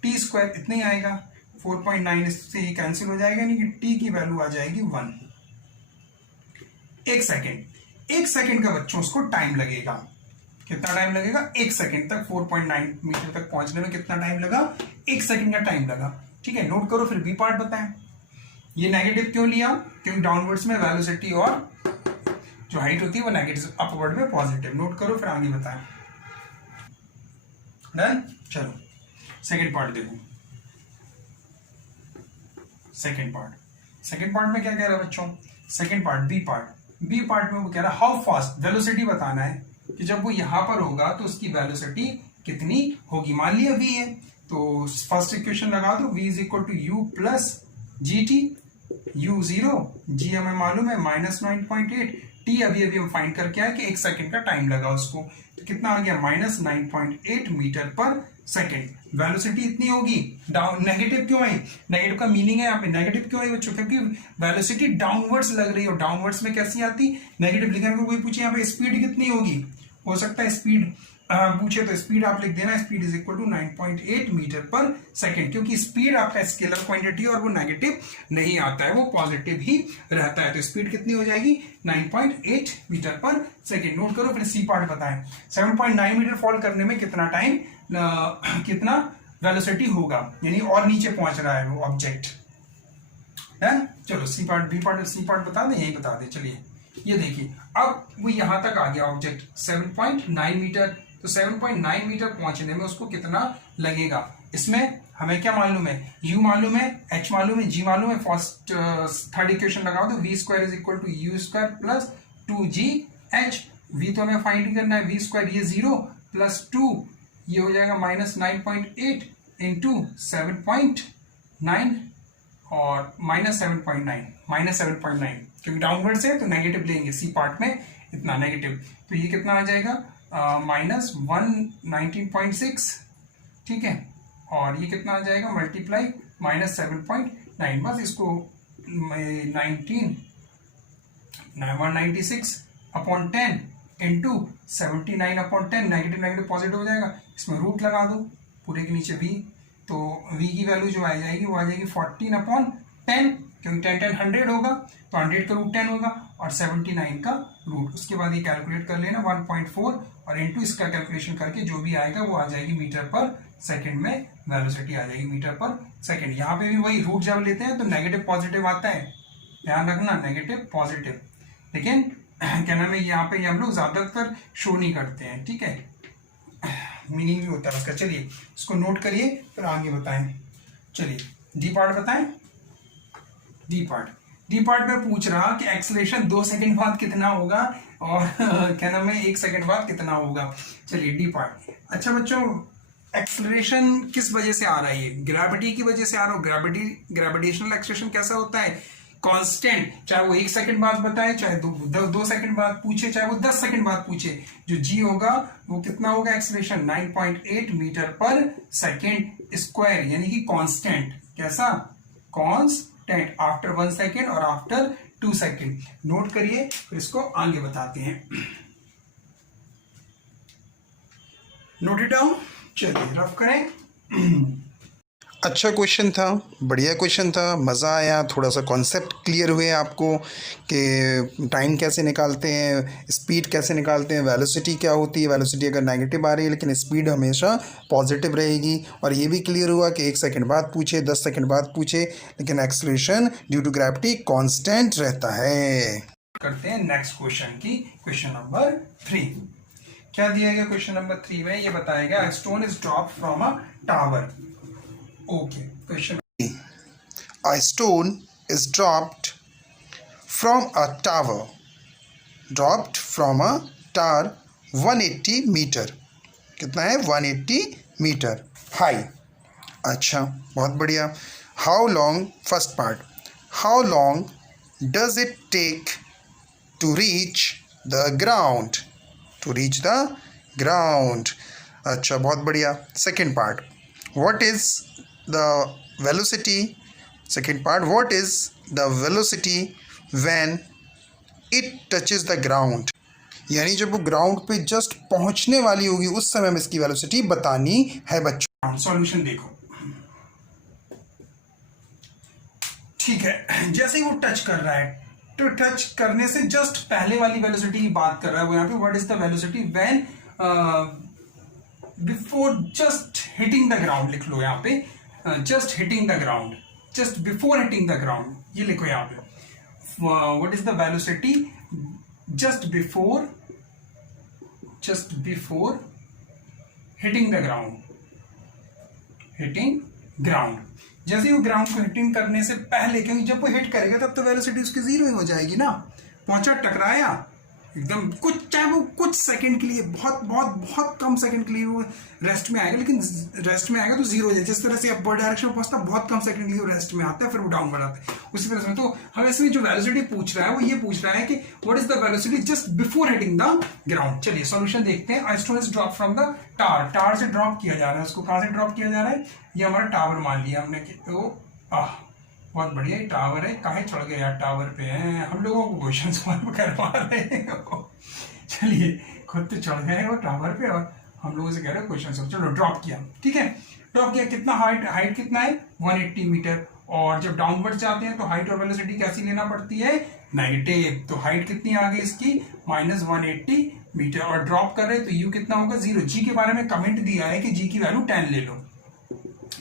T square, इतना ही आएगा। 4.9 इससे ये कैंसिल हो जाएगा, यानी कि टी की वैल्यू आ जाएगी 1। एक सेकेंड का बच्चों उसको टाइम लगेगा, कितना टाइम लगेगा, 1 सेकेंड तक 4.9 मीटर तक पहुंचने में कितना टाइम लगा, 1 सेकेंड का टाइम लगा, ठीक है। नोट करो, फिर बी पार्ट बताएं। ये नेगेटिव क्यों लिया, क्योंकि डाउनवर्ड्स में वेलोसिटी और जो हाइट होती है वो नेगेटिव, अपवर्ड में पॉजिटिव। नोट करो, फिर आगे बताएं। डन, चलो सेकेंड पार्ट देखो। सेकेंड पार्ट में क्या कह रहा है बच्चों, सेकेंड पार्ट बी पार्ट में वो कह रहा है हाउ फास्ट, वेलोसिटी बताना है कि जब वो यहां पर होगा तो उसकी वेलोसिटी कितनी होगी। मान लिया v है तो फर्स्ट इक्वेशन लगा दो, v is equal to u plus g t, u 0, g हमें मालूम है -9.8, t अभी हम फाइंड करके आए कि 1 सेकेंड का टाइम लगा उसको, तो कितना आ गया -9.8 मीटर पर सेकंड। वेलोसिटी इतनी होगी, डाउन नेगेटिव क्यों आई? नेगेटिव का मीनिंग है यहाँ पे नेगेटिव क्यों आई बच्चों? क्योंकि वेलोसिटी डाउनवर्ड्स लग रही है, और डाउनवर्ड्स में कैसी आती? नेगेटिव। लिखने को कोई पूछे यहाँ पे स्पीड कितनी होगी, हो सकता है स्पीड पूछे तो स्पीड आप लिख देना, speed is equal to 9.8 metre per second, क्योंकि स्पीड आपका स्केलर क्वांटिटी और वो नेगेटिव नहीं आता है, वो पॉजिटिव ही रहता है। तो स्पीड कितनी हो जाएगी? 9.8 मीटर पर सेकंड। नोट करो, फिर सी पार्ट बताएं। 7.9 मीटर फॉल करने में कितना टाइम, कितना वेलोसिटी होगा, यानी और नीचे पहुंच रहा है वो ऑब्जेक्ट है। चलो C part, B part, C part बता दें, यही बता दें। चलिए ये देखिए, अब वो यहां तक आ गया ऑब्जेक्ट 7.9 मीटर, तो 7.9 मीटर पहुंचने में उसको कितना लगेगा? इसमें हमें क्या मालूम है? u मालूम है, h मालूम है, g मालूम है। फर्स्ट थर्ड इक्वेशन लगाओ तो v square is equal to u square plus 2gh। v तो हमें फाइंड करना है, v स्क्वायर ये 0 प्लस 2 ये हो जाएगा माइनस 9.8 इंटू 7.9 और माइनस 7.9 क्योंकि डाउनवर्ड से तो नेगेटिव लेंगे, सी पार्ट में इतना नेगेटिव, तो ये कितना आ जाएगा? माइनस 119.6, ठीक है, और ये कितना आ जाएगा? मल्टीप्लाई माइनस 7.9, बस इसको 196 upon 10 into 79 upon 10, negative negative positive हो जाएगा, इसमें रूट लगा दो पूरे के नीचे v, तो v की वैल्यू जो आ जाएगी वो आ जाएगी 14 अपॉन 10, क्योंकि 10 100 होगा तो 100 का रूट 10 होगा, और 79 का रूट, उसके बाद ये कैलकुलेट कर लेना 1.4 और इंटू इसका कैलकुलेशन करके जो भी आएगा वो आ जाएगी मीटर पर सेकंड में वेलोसिटी आ जाएगी मीटर पर सेकंड। यहाँ पे भी वही रूट जब लेते हैं तो नेगेटिव पॉजिटिव आता है, ध्यान रखना नेगेटिव पॉजिटिव, लेकिन क्या नाम है यहाँ पे हम लोग ज्यादातर शो नहीं करते हैं, ठीक है, मीनिंग भी होता है उसका। चलिए इसको नोट करिए फिर आगे बताएं। चलिए डी पार्ट बताएं। डी पार्ट में पूछ रहा कि एक्सेलरेशन 2 सेकंड बाद कितना होगा और क्या नाम है 1 सेकंड बाद कितना होगा। चलिए डी पार्ट। अच्छा बच्चों, एक्सेलरेशन किस वजह से आ रहा है? ग्रेविटी की वजह से आ रहा है। ग्रेविटेशनल एक्सेलरेशन कैसा होता है? कांस्टेंट, चाहे वो 1 सेकंड बाद बताए, चाहे 2 सेकंड बाद पूछे, चाहे वो 10 सेकंड बाद पूछे, जो जी होगा वो कितना होगा? Acceleration 9.8 metre per second square, यानी कि कांस्टेंट। कैसा? कांस्टेंट आफ्टर 1 सेकंड और आफ्टर 2 सेकंड। नोट करिए फिर इसको आगे बताते हैं। Note it down. चलिए रफ करें। अच्छा क्वेश्चन था, बढ़िया क्वेश्चन था, मज़ा आया, थोड़ा सा कॉन्सेप्ट क्लियर हुए आपको कि टाइम कैसे निकालते हैं, स्पीड कैसे निकालते हैं, वेलोसिटी क्या होती है, वेलोसिटी अगर नेगेटिव आ रही है लेकिन स्पीड हमेशा पॉजिटिव रहेगी, और ये भी क्लियर हुआ कि 1 सेकंड बाद पूछे, 10 सेकंड बाद पूछे, लेकिन acceleration due to gravity constant रहता है। करते हैं नेक्स्ट क्वेश्चन की, क्वेश्चन नंबर 3। क्या दिया गया क्वेश्चन नंबर 3 में? ये बताएगा अ stone is drop from a tower. Okay, question. A stone is dropped from a tower. Dropped from a tower 180 metre. कितना है? 180 मीटर हाई। अच्छा, बहुत बढ़िया। How long, first part, how long does it take to reach the ground? To reach the ground. अच्छा, बहुत बढ़िया। Second part, what is the velocity? Second part, what is the velocity when it touches the ground? यानी जब वो ground पे just पहुंचने वाली होगी उस समय में इसकी वेलोसिटी बतानी है बच्चों। सॉल्यूशन देखो, ठीक है, जैसे ही वो टच कर रहा है तो टच करने से जस्ट पहले वाली वेलोसिटी की बात कर रहा है वो यहाँ पे। What is the velocity when before just hitting the ground? लिख लो यहाँ पे just hitting the ground, just before hitting the ground, ये लिखो यहाँ पे। What is the velocity just before hitting the ground? Hitting ground, जैसे वो ग्राउंड को हिटिंग करने से पहले, क्योंकि जब वो हिट करेगा तब तो वेलोसिटी उसकी 0 ही हो जाएगी ना। पहुंचा, टकराया, एकदम कुछ, चाहे वो कुछ सेकंड के लिए, बहुत बहुत बहुत कम सेकंड के लिए वो रेस्ट में आएगा, लेकिन रेस्ट में आएगा तो जीरो हो जाए। जिस तरह से अपवर्ड डायरेक्शन में पहुंचता है बहुत कम सेकंड के लिए वो रेस्ट में आता है, फिर वो डाउनवर्ड आता है, उसी तरह से। तो हमें इसमें जो वेलोसिटी पूछ रहा है वो ये पूछ रहा है कि what is the velocity just before hitting the ground. चलिए सॉल्यूशन देखते हैं। A stone is drop from the tower, tower से ड्रॉप किया जा रहा है, उसको कहां से ड्रॉप किया जा रहा है, ये हमारा टावर मान लिया हमने कि तो बहुत बढ़िया टावर है, काहे चढ़ गए यार टावर पे हैं, हम लोगों को क्वेश्चन सॉल्व करवा रहे हैं। चलिए खुद तो चढ़ गए वो टावर पे और हम लोगों से कह रहे हैं क्वेश्चन सॉल्व। चलो ड्रॉप किया, ठीक है, ड्रॉप किया, कितना हाइट कितना है 180 मीटर, और जब डाउनवर्ड जाते हैं तो हाइट और वेलोसिटी कैसी लेना पड़ती है, नेगेटिव। तो हाइट कितनी आ गई इसकी -180 मीटर, और ड्रॉप कर रहे हैं तो यू कितना होगा 0। जी के बारे में कमेंट दिया है कि जी की वैल्यू 10 ले लो,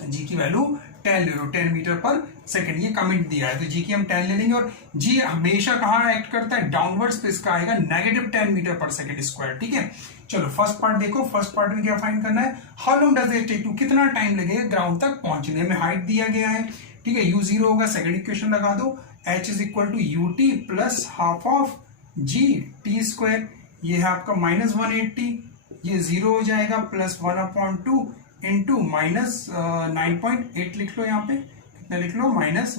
जी की वैल्यू 10 ले लो, 10 मीटर पर सेकंड, ये कमेंट दिया है, तो जी की हम 10 ले लेंगे। और जी हमेशा कहाँ एक्ट करता है, डाउनवर्ड्स पे, इसका आएगा -10 मीटर पर सेकंड स्क्वायर, ठीक है। चलो फर्स्ट पार्ट देखो, फर्स्ट पार्ट में क्या फाइंड करना है, how long does it take to, कितना टाइम लगेगा ग्राउंड तक पहुंचने में, हाइट दिया गया है, ठीक है, u 0 होगा, सेकंड इक्वेशन लगा दो, h is equal to ut plus half of g t square, ये है आपका -180, ये 0 हो जाएगा, प्लस 1/2 इंटू -9.8 लिख लो, यहाँ पे कितना लिख लो, -10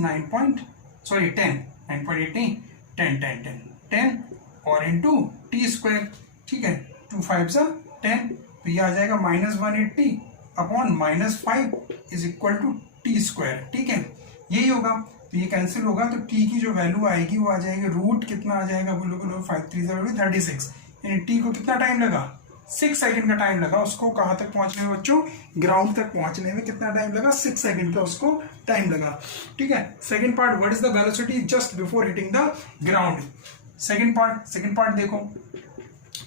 और इंटू टी स्क्वायर, ठीक है, 2 5 10, तो ये आ जाएगा -180 upon -5 is equal to t square, ठीक है, यही होगा। तो ये कैंसिल होगा, तो टी की जो वैल्यू आएगी वो आ जाएगी रूट कितना आ जाएगा, बोलो 5 3 36, यानी टी को कितना टाइम लगा, 6 सेकंड का टाइम लगा उसको कहां तक पहुंचने में बच्चों, ग्राउंड तक पहुंचने में कितना टाइम लगा, 6 सेकंड का उसको टाइम लगा, ठीक है। Second part, what is the velocity just before hitting the ground. Second part देखो,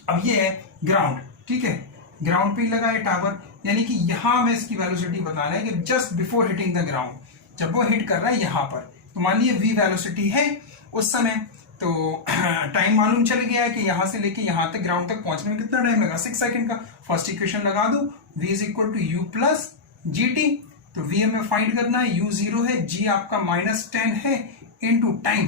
अब ये है ग्राउंड, ठीक है, ग्राउंड पे ही लगा है टावर, यानी कि यहां में इसकी वेलोसिटी बताना है कि just before hitting the ground, जब वो हिट कर रहा है यहां पर, तो मान लीजिए v वेलोसिटी है उस समय, तो टाइम मालूम चल गया है कि यहां से लेके यहां तक ग्राउंड तक पहुंचने में कितना टाइम लगा, 6 सेकंड का। फर्स्ट इक्वेशन लगा दो, v is equal to u plus g t, तो v हमें फाइंड करना है, u 0 है, g आपका -10 है, इनटू टाइम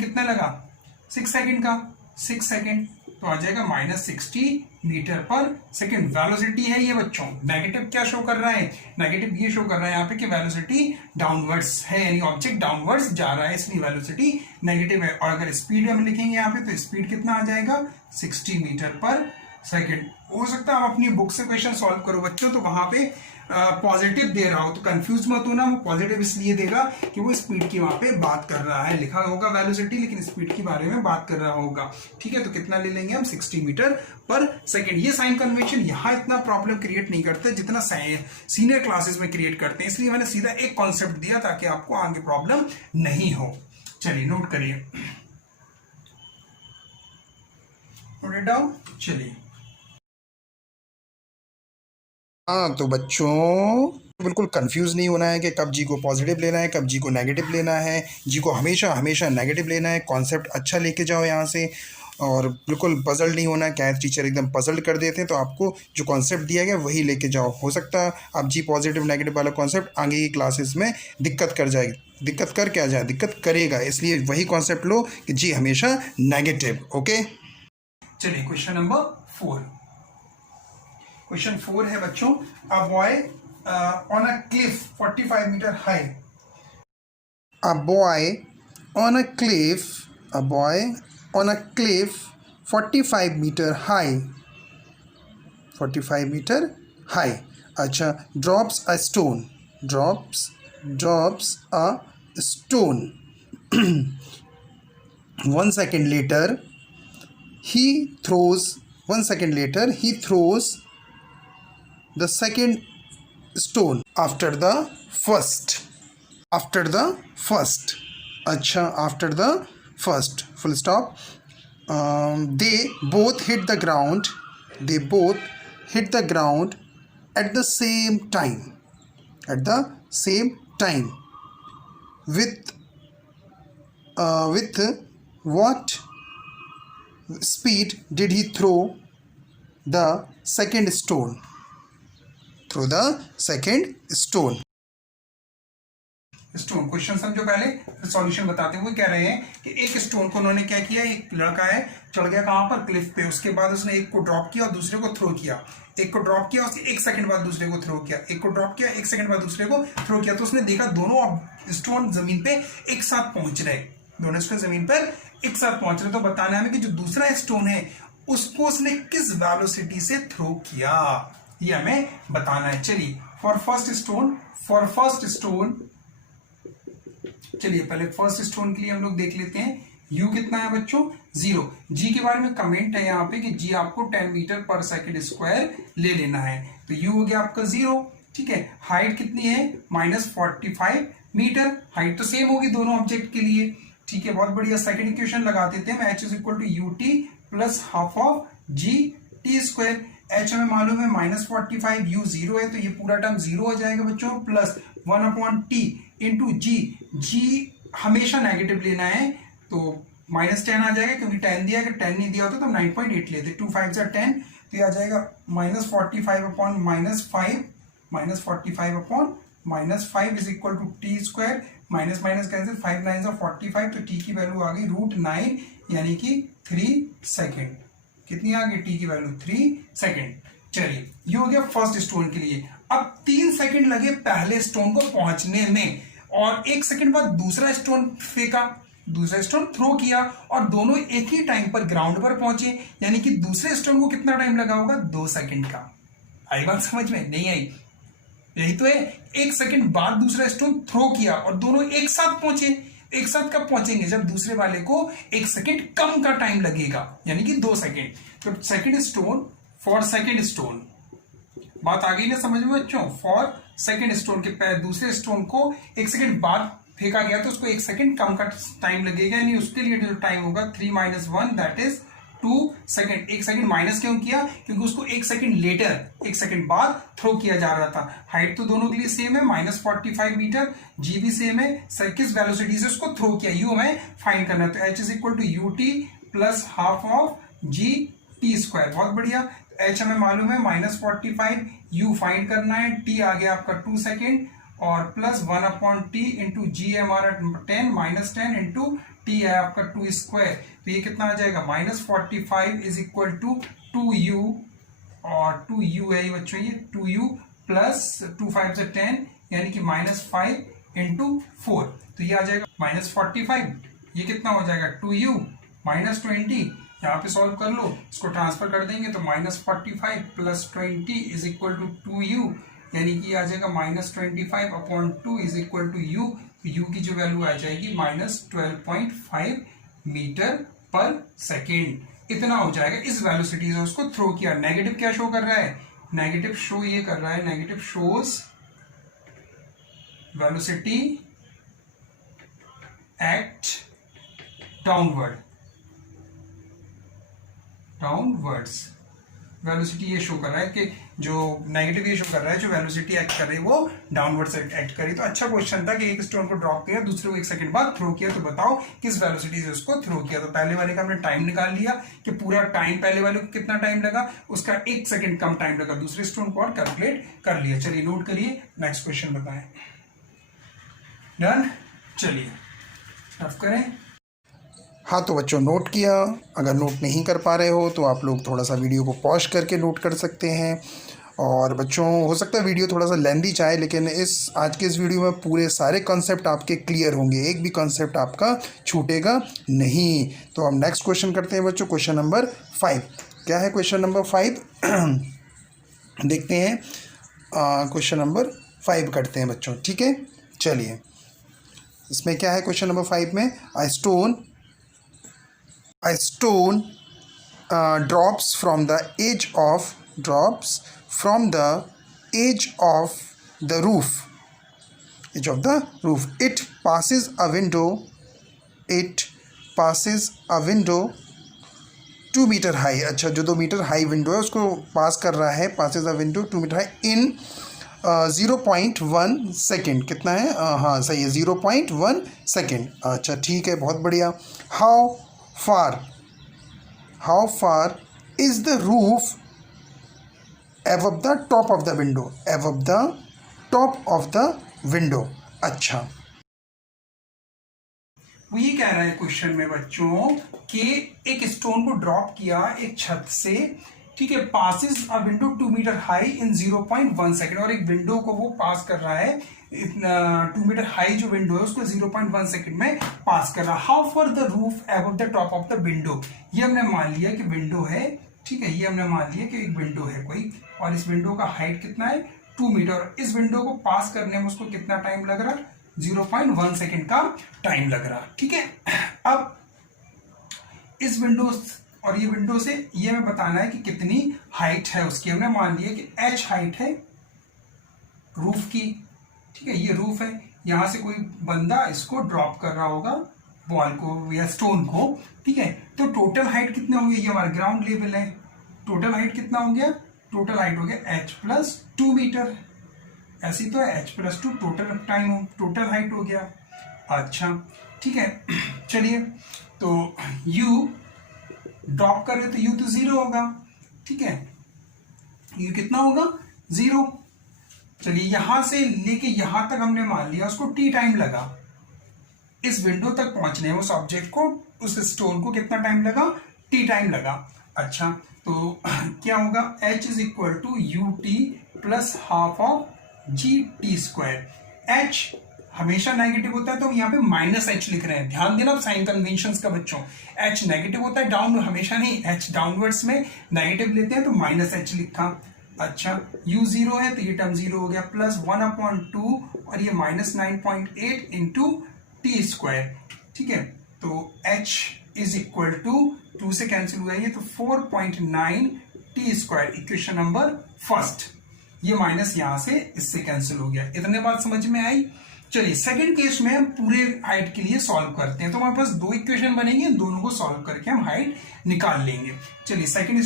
कितना लगा 6 सेकंड का, 6 सेकंड, तो आ जाएगा -60 मीटर पर सेकंड। वेलोसिटी है ये बच्चों, नेगेटिव क्या शो कर रहा है, नेगेटिव ये शो कर रहा है यहाँ पे कि वेलोसिटी डाउनवर्ड्स है, यानी ऑब्जेक्ट डाउनवर्ड्स जा रहा है, इसलिए वेलोसिटी नेगेटिव है। और अगर स्पीड हम लिखेंगे यहाँ पे, तो स्पीड कितना आ जाएगा 60 मीटर पर सेकंड। हो सकता है आप अपनी बुक से क्वेश्चन सॉल्व करो बच्चों, तो वहां पे पॉजिटिव दे रहा हो तो कंफ्यूज मत होना, वो पॉजिटिव इसलिए देगा कि वो स्पीड की वहां पे बात कर रहा है, लिखा होगा वेलोसिटी लेकिन स्पीड के बारे में बात कर रहा होगा, ठीक है। तो कितना ले लेंगे हम 60 मीटर पर सेकंड। ये साइन कन्वेंशन यहाँ इतना प्रॉब्लम क्रिएट नहीं करते जितना सीनियर क्लासेस में क्रिएट करते हैं, इसलिए मैंने सीधा एक कॉन्सेप्ट दिया ताकि आपको आगे प्रॉब्लम नहीं हो। चलिए नोट करिए, नोट इट डाउन। चलिए हाँ तो बच्चों बिल्कुल कंफ्यूज नहीं होना है कि कब जी को पॉजिटिव लेना है, कब जी को नेगेटिव लेना है। जी को हमेशा हमेशा नेगेटिव लेना है। कॉन्सेप्ट अच्छा लेके जाओ यहाँ से, और बिल्कुल पजल नहीं होना है। क्या टीचर एकदम पजल कर देते हैं, तो आपको जो कॉन्सेप्ट दिया गया वही लेके जाओ। हो सकता है आप जी पॉजिटिव नेगेटिव वाला कॉन्सेप्ट आगे की क्लासेस में दिक्कत कर जाएगी, दिक्कत कर क्या जाए, दिक्कत करेगा, इसलिए वही कॉन्सेप्ट लो कि जी हमेशा नेगेटिव। ओके, चलिए क्वेश्चन नंबर 4। क्वेश्चन 4 है बच्चों, a boy on a cliff 45 metre high. A boy on a cliff, a boy on a cliff 45 meter high, 45 meter high. अच्छा, drops a stone, drops a stone. 1 second later he throws, 1 second later he throws the second stone after the first, after the first. अच्छा, after the first, full stop. They both hit the ground, they both hit the ground at the same time, at the same time. With what speed did he throw the second stone, throw the second stone? Stone, question समझो पहले फिर solution बताते हुए कह रहे हैं कि एक स्टोन को उन्होंने क्या किया, एक लड़का है चढ़ गया कहां पर, क्लिफ पे, उसके बाद उसने एक को ड्रॉप किया और दूसरे को थ्रो किया, एक को ड्रॉप किया उसके 1 सेकंड बाद दूसरे को थ्रो किया, एक को ड्रॉप किया 1 सेकंड बाद दूसरे को थ्रो किया, तो उसने देखा दोनों स्टोन जमीन पे एक साथ पहुंच रहे, दोनों स्टोन जमीन पर एक साथ पहुंच रहे, तो बताना है हमें कि जो दूसरा स्टोन है उसको उसने किस वेलोसिटी से थ्रो किया, ये हमें बताना है। चलिए फॉर फर्स्ट स्टोन चलिए पहले फर्स्ट स्टोन के लिए हम लोग देख लेते हैं, u कितना है बच्चों 0, g के बारे में कमेंट है यहाँ पे कि g आपको 10 मीटर पर सेकंड स्क्वायर ले लेना है, तो u हो गया आपका 0, ठीक है। हाइट कितनी है -45 मीटर, हाइट तो सेम होगी दोनों ऑब्जेक्ट के लिए, ठीक है, बहुत बढ़िया। सेकंड इक्वेशन लगा देते हैं, h = ut plus half of g t square, h हमें मालूम है -45, u 0 है तो ये पूरा टर्म 0 हो जाएगा बच्चों, प्लस 1/t इंटू g हमेशा नेगेटिव लेना है तो -10 आ जाएगा, क्योंकि 10 दिया, अगर 10 नहीं दिया होता तो हम 9.8 लेते, 2 5 जा 10, तो ये आ जाएगा -45/-5 is equal to t square, minus minus cancel, 5 9 जा 45, तो टी की वैल्यू आ गई √9 यानी कि 3 सेकेंड, कितनी आ गई टी की वैल्यू 3 सेकेंड। चलिए ये हो गया फर्स्ट स्टोन के लिए। अब 3 सेकेंड लगे पहले स्टोन को पहुंचने में और 1 सेकेंड बाद दूसरा स्टोन फेंका, दूसरा स्टोन थ्रो किया और दोनों एक ही टाइम पर ग्राउंड पर पहुंचे, यानी कि दूसरे स्टोन को कितना टाइम लगा होगा 2 सेकेंड का। आई बात समझ में नहीं आई? यही तो है, 1 सेकेंड बाद दूसरा स्टोन थ्रो किया और दोनों एक साथ पहुंचे। एक साथ कब पहुंचेंगे? जब दूसरे वाले को 1 सेकेंड कम का टाइम लगेगा, यानी कि 2 सेकेंड। तो second stone for second stone, बात आ गई ना समझ में बच्चों? फॉर सेकेंड स्टोन के दूसरे स्टोन को 1 सेकेंड बाद फेंका गया तो उसको 1 सेकेंड कम का टाइम लगेगा, यानी उसके लिए जो टाइम होगा 3 - 1 that is 2 second. 1 second minus क्यों किया? क्योंकि उसको 1 सेकेंड लेटर, 1 सेकेंड बाद थ्रो किया जा रहा था। हाइट तो दोनों के लिए सेम है, -45 मीटर, जी भी सेम है, सर किस वेलोसिटी से उसको थ्रो किया यू हमें फाइंड करना है, तो h = ut plus half of g t square. बहुत बढ़िया, h हमें मालूम है -45, u फाइंड करना है, t आ गया आपका 2 सेकेंड और प्लस 1/t इंटू जी हमारा 10 -10 इंटू टी है आपका 2 स्क्वायर, तो ये कितना आ जाएगा -45 इज इक्वल टू 2u और 2u है ये बच्चों, ये 2u प्लस 2 5 से 10 यानी कि -5 इंटू 4, तो ये आ जाएगा -45, ये कितना हो जाएगा 2u -20, यहाँ पे सॉल्व कर लो, इसको ट्रांसफर कर देंगे तो -45 plus 20 is equal to 2u, यानी कि आ जाएगा -25/2 is equal to u, u की जो वैल्यू आ जाएगी -12.5 मीटर पर सेकेंड। इतना हो जाएगा, इस वेलोसिटी से उसको थ्रो किया। नेगेटिव क्या शो कर रहा है? नेगेटिव शो ये कर रहा है, negative shows velocity at downwards velocity ये शो कर रहा है कि जो नेगेटिव ये शो कर रहा है, जो वेलोसिटी एक्ट कर रही है वो डाउनवर्ड से एक्ट करी। तो अच्छा क्वेश्चन था कि एक स्टोन को ड्रॉप किया, दूसरे को 1 सेकंड बाद थ्रो किया, तो बताओ किस वेलोसिटी से उसको थ्रो किया। तो पहले वाले का हमने टाइम निकाल लिया कि पूरा टाइम, पहले वाले को कितना टाइम लगा, उसका 1 सेकंड कम टाइम लगा, दूसरे स्टोन को और कैलकुलेट कर लिया। चलिए नोट करिए, नेक्स्ट क्वेश्चन बताएं। डन, चलिए रफ करें। हाँ तो बच्चों नोट किया, अगर नोट नहीं कर पा रहे हो तो आप लोग थोड़ा सा वीडियो को पॉज करके नोट कर सकते हैं। और बच्चों हो सकता है वीडियो थोड़ा सा लेंदी चाहे, लेकिन आज के इस वीडियो में पूरे सारे कॉन्सेप्ट आपके क्लियर होंगे, एक भी कॉन्सेप्ट आपका छूटेगा नहीं। तो हम नेक्स्ट क्वेश्चन करते हैं बच्चों, क्वेश्चन नंबर 5। क्या है क्वेश्चन नंबर 5? देखते हैं, क्वेश्चन नंबर 5 करते हैं बच्चों, ठीक है। चलिए इसमें क्या है क्वेश्चन नंबर 5 में, A stone drops from the edge of the roof. It passes a window 2 metre high. अच्छा, जो 2 मीटर हाई विंडो है उसको पास कर रहा है, passes a window 2 metre high in 0.1 second. कितना है? हाँ सही है, 0.1 सेकेंड। अच्छा ठीक है, बहुत बढ़िया। How far is the roof above the top of the window? Above the top of the window. अच्छा वो ये कह रहा है क्वेश्चन में बच्चों कि एक स्टोन को ड्रॉप किया एक छत से, ठीक है, passes a window 2 metre high in 0.1 second, और एक विंडो को वो पास कर रहा है, 2 मीटर हाई जो विंडो है उसको 0.1 सेकेंड में पास कर रहा है। How for the roof above the top of the window, ये हमने मान लिया कि विंडो है, ठीक है, ये हमने मान लिया कि एक विंडो है कोई, और इस विंडो का हाइट कितना है 2 मीटर, इस विंडो को पास करने में उसको कितना टाइम लग रहा, 0.1 सेकेंड का टाइम लग रहा, ठीक है। अब इस विंडो और ये विंडो से ये हमें बताना है कि कितनी हाइट है उसकी। हमने मान लिया कि h हाइट है रूफ की, ठीक है, ये रूफ है, यहां से कोई बंदा इसको ड्रॉप कर रहा होगा बॉल को या स्टोन को, ठीक है, तो टोटल हाइट कितना होंगे, ये हमारा ग्राउंड लेवल है, टोटल हाइट कितना हो गया, टोटल हाइट हो गया h प्लस 2 मीटर, ऐसी तो है h plus 2 total time, total height हो गया। अच्छा ठीक है, चलिए, तो u ड्रॉप कर रहे तो u तो 0 होगा, ठीक है, u कितना होगा 0। चलिए यहां से लेके यहां तक हमने मान लिया उसको t टाइम लगा, इस विंडो तक पहुंचने में उस ऑब्जेक्ट को, उस स्टोन को कितना टाइम लगा, t टाइम लगा। अच्छा तो क्या होगा, h is equal to u t plus half of g t square. h हमेशा नेगेटिव होता है तो हम यहाँ पे माइनस एच लिख रहे हैं, ध्यान देना आप साइन कन्वेंशंस का बच्चों, h नेगेटिव होता है डाउन हमेशा नहीं, h डाउनवर्ड्स में नेगेटिव लेते हैं तो माइनस एच लिखा। अच्छा u 0 है तो ये टर्म 0 हो गया, प्लस 1/2 और ये माइनस 9.8 इंटू टी स्क्वायर, ठीक है, तो h इज इक्वल टू 2 से कैंसिल हुआ ये तो 4.9 T square, equation number first, ये माइनस यहां से इससे कैंसिल हो गया। इतने बात समझ में आई। चलिए सेकंड केस में हम पूरे हाइट के लिए सॉल्व करते हैं, तो हमारे पास 2 इक्वेशन बनेंगे, दोनों को सॉल्व करके हम हाइट निकाल लेंगे। चलिए सेकंड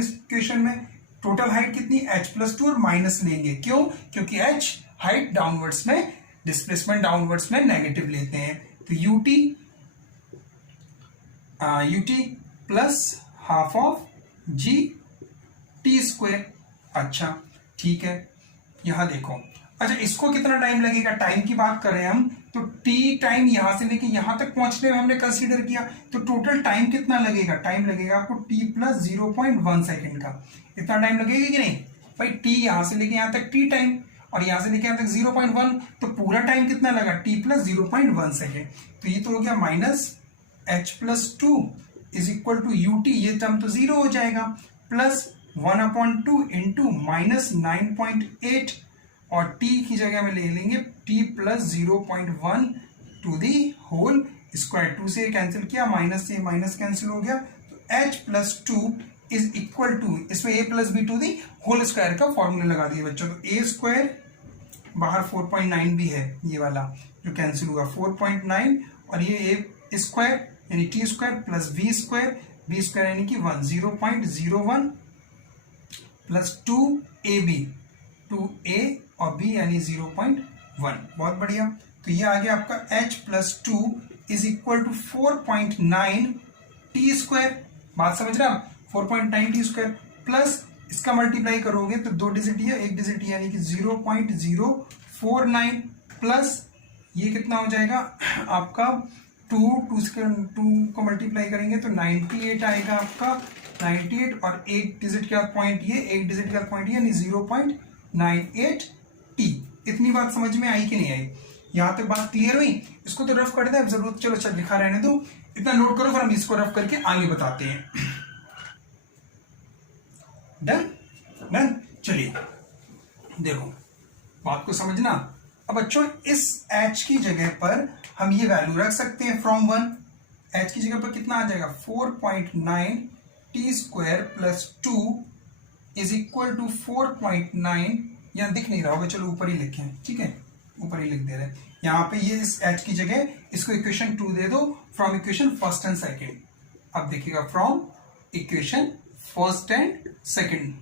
इक्वेशन में टोटल हाइट कितनी h प्लस 2 और माइनस लेंगे, क्यों, क्योंकि h हाइट डाउनवर्ड्स में, डिस्प्लेसमेंट डाउनवर्ड्स में नेगेटिव लेते हैं, तो ut plus half of g t square. अच्छा ठीक है, यहां देखो, अच्छा इसको कितना टाइम लगेगा, टाइम की बात करें हम तो t टाइम यहां से लेके यहां तक पहुंचने में हमने कंसीडर किया, तो टोटल टाइम कितना लगेगा, टाइम लगेगा आपको t प्लस 0.1 सेकेंड का, इतना टाइम लगेगा कि नहीं भाई, t यहां से लेके यहां तक t टाइम और यहां से लेके यहां तक 0.1, तो पूरा टाइम कितना लगा t प्लस 0.1 सेकेंड, तो ये तो हो गया minus h plus 2 is equal to ut, ये टर्म तो 0 हो जाएगा, प्लस 1/2 इंटू माइनस 9.8 और t की जगह में ले लेंगे t plus 0.1 to the whole square, 2 से कैंसिल किया, माइनस से माइनस कैंसिल हो गया, तो h plus 2 is equal to, इसमें a plus b to the whole square का फॉर्मूला लगा दिया बच्चों, तो a स्क्वायर बाहर 4.9 भी है ये वाला जो कैंसिल हुआ 4.9 और ये a स्क्वायर यानी t square plus v square यानी कि 0.01 प्लस 2ab 2a और b यानी 0.1, बहुत बढ़िया। तो ये आ गया आपका h plus 2 is equal to 4.9 T square, बात समझ रहे आप, 4.9 टी स्क्वायर प्लस इसका मल्टीप्लाई करोगे तो 2 डिजिट है, 1 डिजिट यानी कि 0.049 प्लस ये कितना हो जाएगा आपका 2 को मल्टीप्लाई करेंगे तो 98 आएगा आपका, 98 और 1 डिजिट का पॉइंट ये, 1 डिजिट का पॉइंट ये यानी 0.98 टी। इतनी बात समझ में आई कि नहीं आई, यहां तक बात क्लियर हुई। इसको तो रफ कर दे, अब जरूरत चलो अच्छा लिखा रहने दो, इतना नोट करो, फिर हम इसको रफ करके आगे बताते हैं। डन डन, चलिए देखो बात को समझना। अब बच्चों इस h की जगह पर हम ये वैल्यू रख सकते हैं फ्रॉम 1, h की जगह पर कितना आ जाएगा 4.9 T square plus 2 is equal to 4.9, यहां दिख नहीं रहा होगा, चलो ऊपर ही लिखें, ठीक है, ऊपर ही लिख दे रहे हैं, यहाँ पे ये इस h की जगह इसको इक्वेशन 2 दे दो from equation first and second. अब देखिएगा from equation first and second,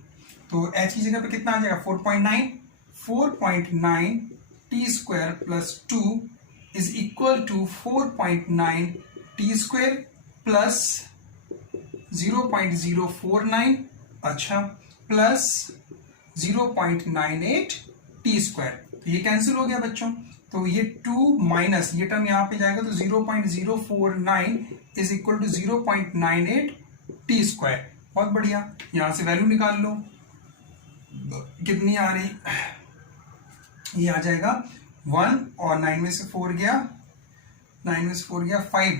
तो h की जगह पे कितना आ जाएगा 4.9 T square plus 2 is equal to 4.9 T square plus 0.049, अच्छा प्लस 0.98 टी स्क्वायर, तो ये कैंसिल हो गया बच्चों। तो ये 2 माइनस ये टर्म यहाँ पे जाएगा तो 0.049 is equal to 0.98 t square. बहुत बढ़िया, यहां से वैल्यू निकाल लो, कितनी आ रही, ये आ जाएगा 1 और 9 में से 4 गया, 9 में से 4 गया 5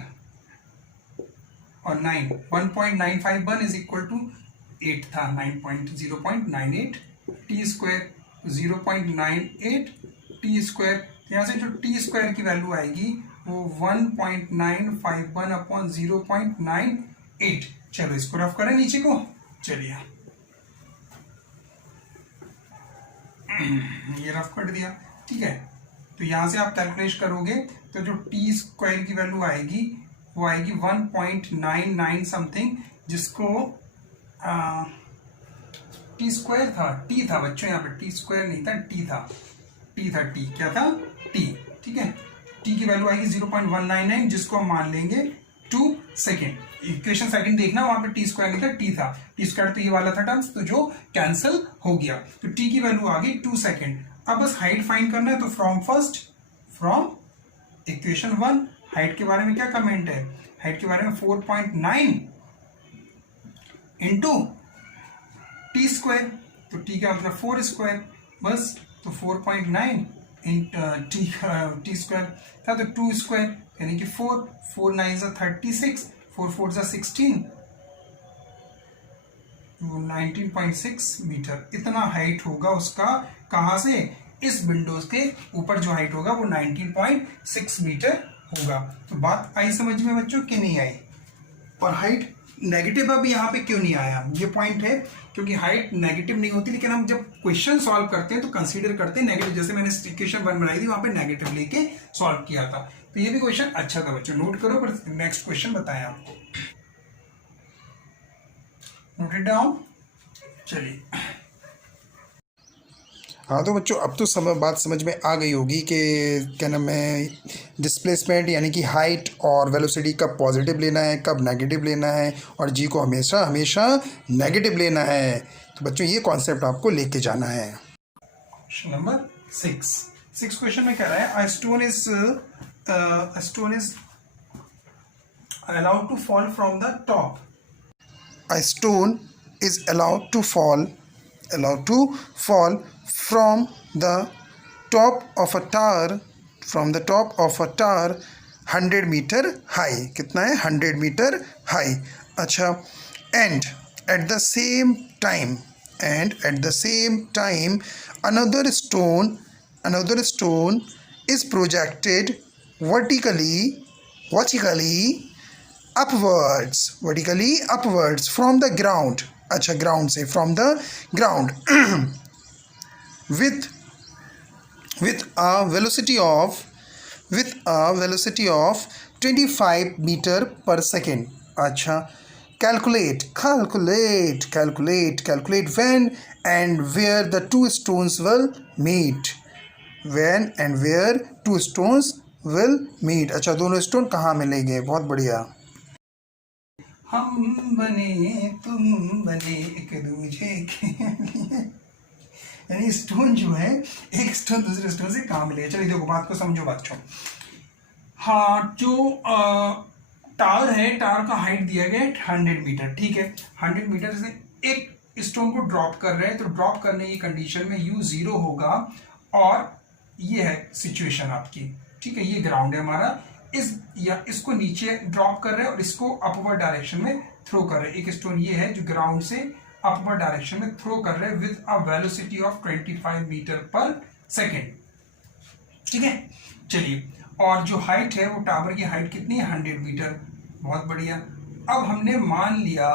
और 9, 1.951 इज इक्वल टू 8 था, 0.98 टी स्क्वायर, 0.98 टी स्क्वायर। यहाँ से जो टी स्क्वायर की वैल्यू आएगी वो 1.951 अपॉन 0.98। चलो इसको रफ करें नीचे को, चलिए ये रफ कर दिया, ठीक है। तो यहां से आप कैलकुलेट करोगे तो जो टी स्क्वायर की वैल्यू आएगी वो आएगी 1.99 समथिंग, जिसको टी स्क्वायर था, टी था बच्चों, यहाँ पे टी स्क्वायर नहीं था, टी था, टी क्या था, टी, ठीक है। टी की वैल्यू आएगी 0.199, जिसको हम मान लेंगे 2 सेकेंड। इक्वेशन सेकंड देखना, वहां पे टी स्क्वायर नहीं था, टी था, टी स्क्वायर तो ये वाला था टर्म्स, तो जो कैंसिल हो गया, तो टी की वैल्यू आ गई 2 सेकेंड। अब बस हाइट फाइंड करना है, तो फ्रॉम इक्वेशन 1 हाइट के बारे में क्या कमेंट है, हाइट के बारे में 4.9 इंटू टी स्क्वायर, तो टी का मतलब 4 स्क्वायर, बस तो 4.9 टी स्क्वायर था, तो 2 स्क्वायर यानी कि 4 9 36, 4 4 16, 19.6 मीटर, इतना हाइट होगा उसका। कहां से, इस विंडोज के ऊपर जो हाइट होगा वो 19.6 मीटर होगा। तो बात आई समझ में बच्चों कि नहीं आई? और हाइट नेगेटिव अब यहाँ पे क्यों नहीं आया, ये पॉइंट है, क्योंकि हाइट नेगेटिव नहीं होती, लेकिन हम जब क्वेश्चन सॉल्व करते हैं तो कंसीडर करते हैं नेगेटिव। जैसे मैंने इक्वेशन 1 बनाई थी, वहां पे नेगेटिव लेके सॉल्व किया था, तो ये भी क्वेश्चन अच्छा था बच्चों, नोट करो। पर नेक्स्ट क्वेश्चन बताएं आपको, नोट इट डाउन। चलिए, हाँ तो बच्चों अब तो बात समझ में आ गई होगी कि क्या नाम है, डिस्प्लेसमेंट यानी कि हाइट और वेलोसिटी कब पॉजिटिव लेना है, कब नेगेटिव लेना है, और जी को हमेशा हमेशा नेगेटिव लेना है। तो बच्चों ये कॉन्सेप्ट आपको लेके जाना है। क्वेश्चन नंबर 6 क्वेश्चन में कह रहा है, a stone is allowed to fall from the top. A stone is allowed to fall from the top of a tower 100 metre high. कितना है, 100 मीटर हाई। अच्छा, and at the same time another stone is projected vertically upwards from the ground। अच्छा, ground से, from the ground with a velocity of 25 meter per second। अच्छा, calculate when and where the two stones will meet। अच्छा, दोनों stone कहाँ मिलेंगे? बहुत बढ़िया। हम बने तुम बने एक दूजे के लिए, यानी स्टोन जो है, एक स्टोन दूसरे स्टोन से कहाँ मिलेगा। चलिए देखो, बात को समझो बच्चों। हाँ, जो टावर है, टावर का हाइट दिया गया है 100 मीटर, ठीक है। 100 मीटर से एक स्टोन को ड्रॉप कर रहे हैं, तो ड्रॉप करने की कंडीशन में u 0 होगा, और ये है सिचुएशन आपकी, ठीक है। ये ग्राउंड है हमारा, इसको नीचे ड्रॉप कर रहे हैं और इसको अपवर्ड डायरेक्शन में थ्रो कर रहे हैं। एक स्टोन ये है जो ग्राउंड से अपवर्ड डायरेक्शन में थ्रो कर रहे हैं with a velocity of 25 metre per second, ठीक है। चलिए, और जो हाइट है वो टावर की हाइट कितनी है, 100 मीटर। बहुत बढ़िया। अब हमने मान लिया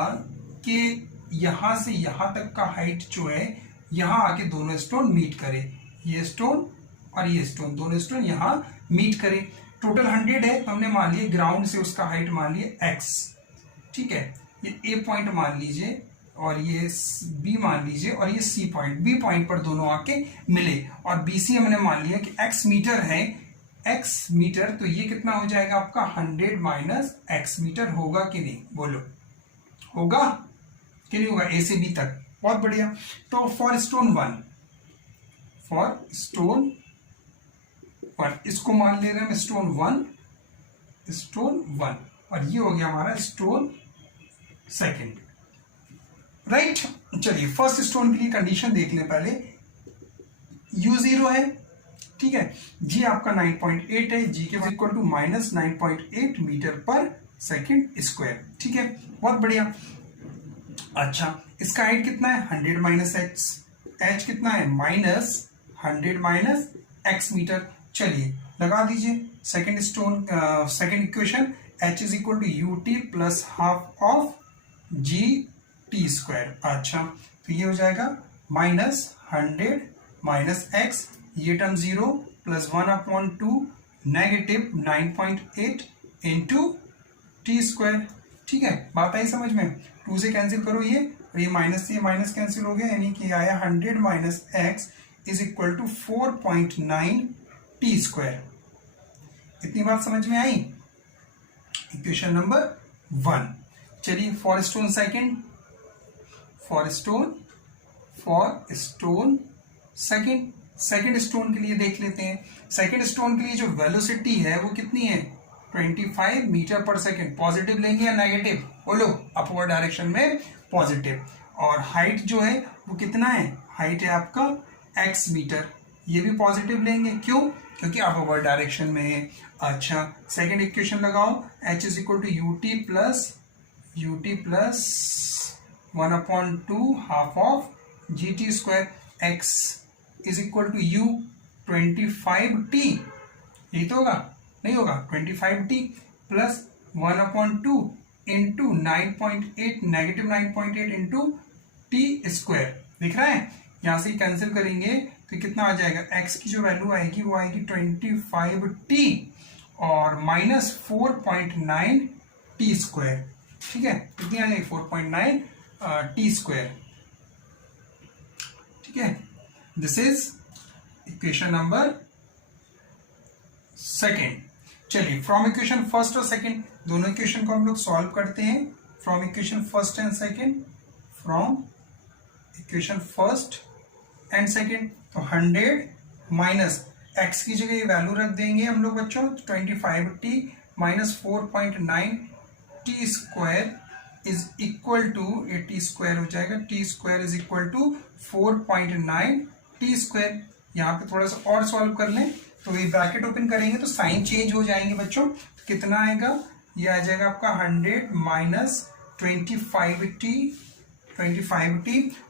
कि यहां से यहां तक का हाइट जो है, यहां आके दोनों स्टोन मीट करे, ये स्टोन और ये स्टोन, दोनों स्टोन यहां मीट करे। टोटल 100 है, तो हमने मान लिया ग्राउंड से उसका हाइट मान लिया x, ठीक है। ये a पॉइंट मान लीजिए, और ये b मान लीजिए, और ये c पॉइंट, b पॉइंट पर दोनों आके मिले, और bc हमने मान लिया कि x मीटर है, x मीटर, तो ये कितना हो जाएगा आपका 100 माइनस x मीटर। होगा कि नहीं, बोलो, होगा कि नहीं होगा, a से b तक। बहुत बढ़िया। तो फॉर स्टोन 1 फॉर स्टोन 1, इसको मान ले रहे हैं हम स्टोन 1, और ये हो गया हमारा स्टोन 2, राइट। चलिए फर्स्ट स्टोन के लिए कंडीशन देख लें पहले। U0 है, ठीक है, जी आपका 9.8 है, जी के equal to -9.8 metre per second square, ठीक है, बहुत बढ़िया। अच्छा, इसका हाइट कितना है 100 माइनस एक्स, एच कितना है -100 माइनस एक्स मीटर। चलिए लगा दीजिए second stone, second equation, h is equal to u t plus half of g t square. अच्छा, तो ये हो जाएगा -100 माइनस एक्स, ये term 0 plus 1/2 negative 9.8 into t square, ठीक है, बात आई समझ में। 2 से कैंसिल करो ये, और ये माइनस से ये माइनस कैंसिल हो गया, यानी कि आया 100 minus X is equal to 4.9 T square. इतनी बात समझ में आई। Equation number 1। चलिए for stone second, for stone second stone के लिए देख लेते हैं। सेकेंड स्टोन के लिए जो वेलोसिटी है वो कितनी है 25 मीटर पर सेकेंड। पॉजिटिव लेंगे या नेगेटिव, बोलो, अपवर्ड डायरेक्शन में पॉजिटिव। और हाइट जो है वो कितना है, हाइट है आपका x मीटर, ये भी पॉजिटिव लेंगे, क्यों, क्योंकि अपवर्ड डायरेक्शन में है। अच्छा, सेकेंड इक्वेशन लगाओ, h is equal to u t plus 1/2 half of g t square, x is equal to u 25t, यही तो होगा, नहीं होगा, 25t plus 1/2 into 9.8 negative 9.8 into t square, दिख रहा है। यहां से कैंसिल करेंगे तो कितना आ जाएगा, x की जो वैल्यू आएगी वो आएगी 25t और माइनस 4.9 टी स्क्वायर, ठीक है, कितनी आ जाएगी 4.9 टी स्क्वायर, ठीक है। This is equation number second. चलिए फ्रॉम इक्वेशन फर्स्ट और सेकेंड, दोनों इक्वेशन को हम लोग सॉल्व करते हैं। From equation first and second, from equation first and second, तो 100 माइनस एक्स की जगह ये वैल्यू रख देंगे हम लोग बच्चों 25t minus 4.9 T square is equal to, ये टी स्क्वायर हो जाएगा, t square is equal to 4.9 T square. यहाँ पे थोड़ा सा और सॉल्व कर लें, तो ये ब्रैकेट ओपन करेंगे तो साइन चेंज हो जाएंगे बच्चों। तो कितना आएगा, ये आ जाएगा आपका 100 माइनस 25t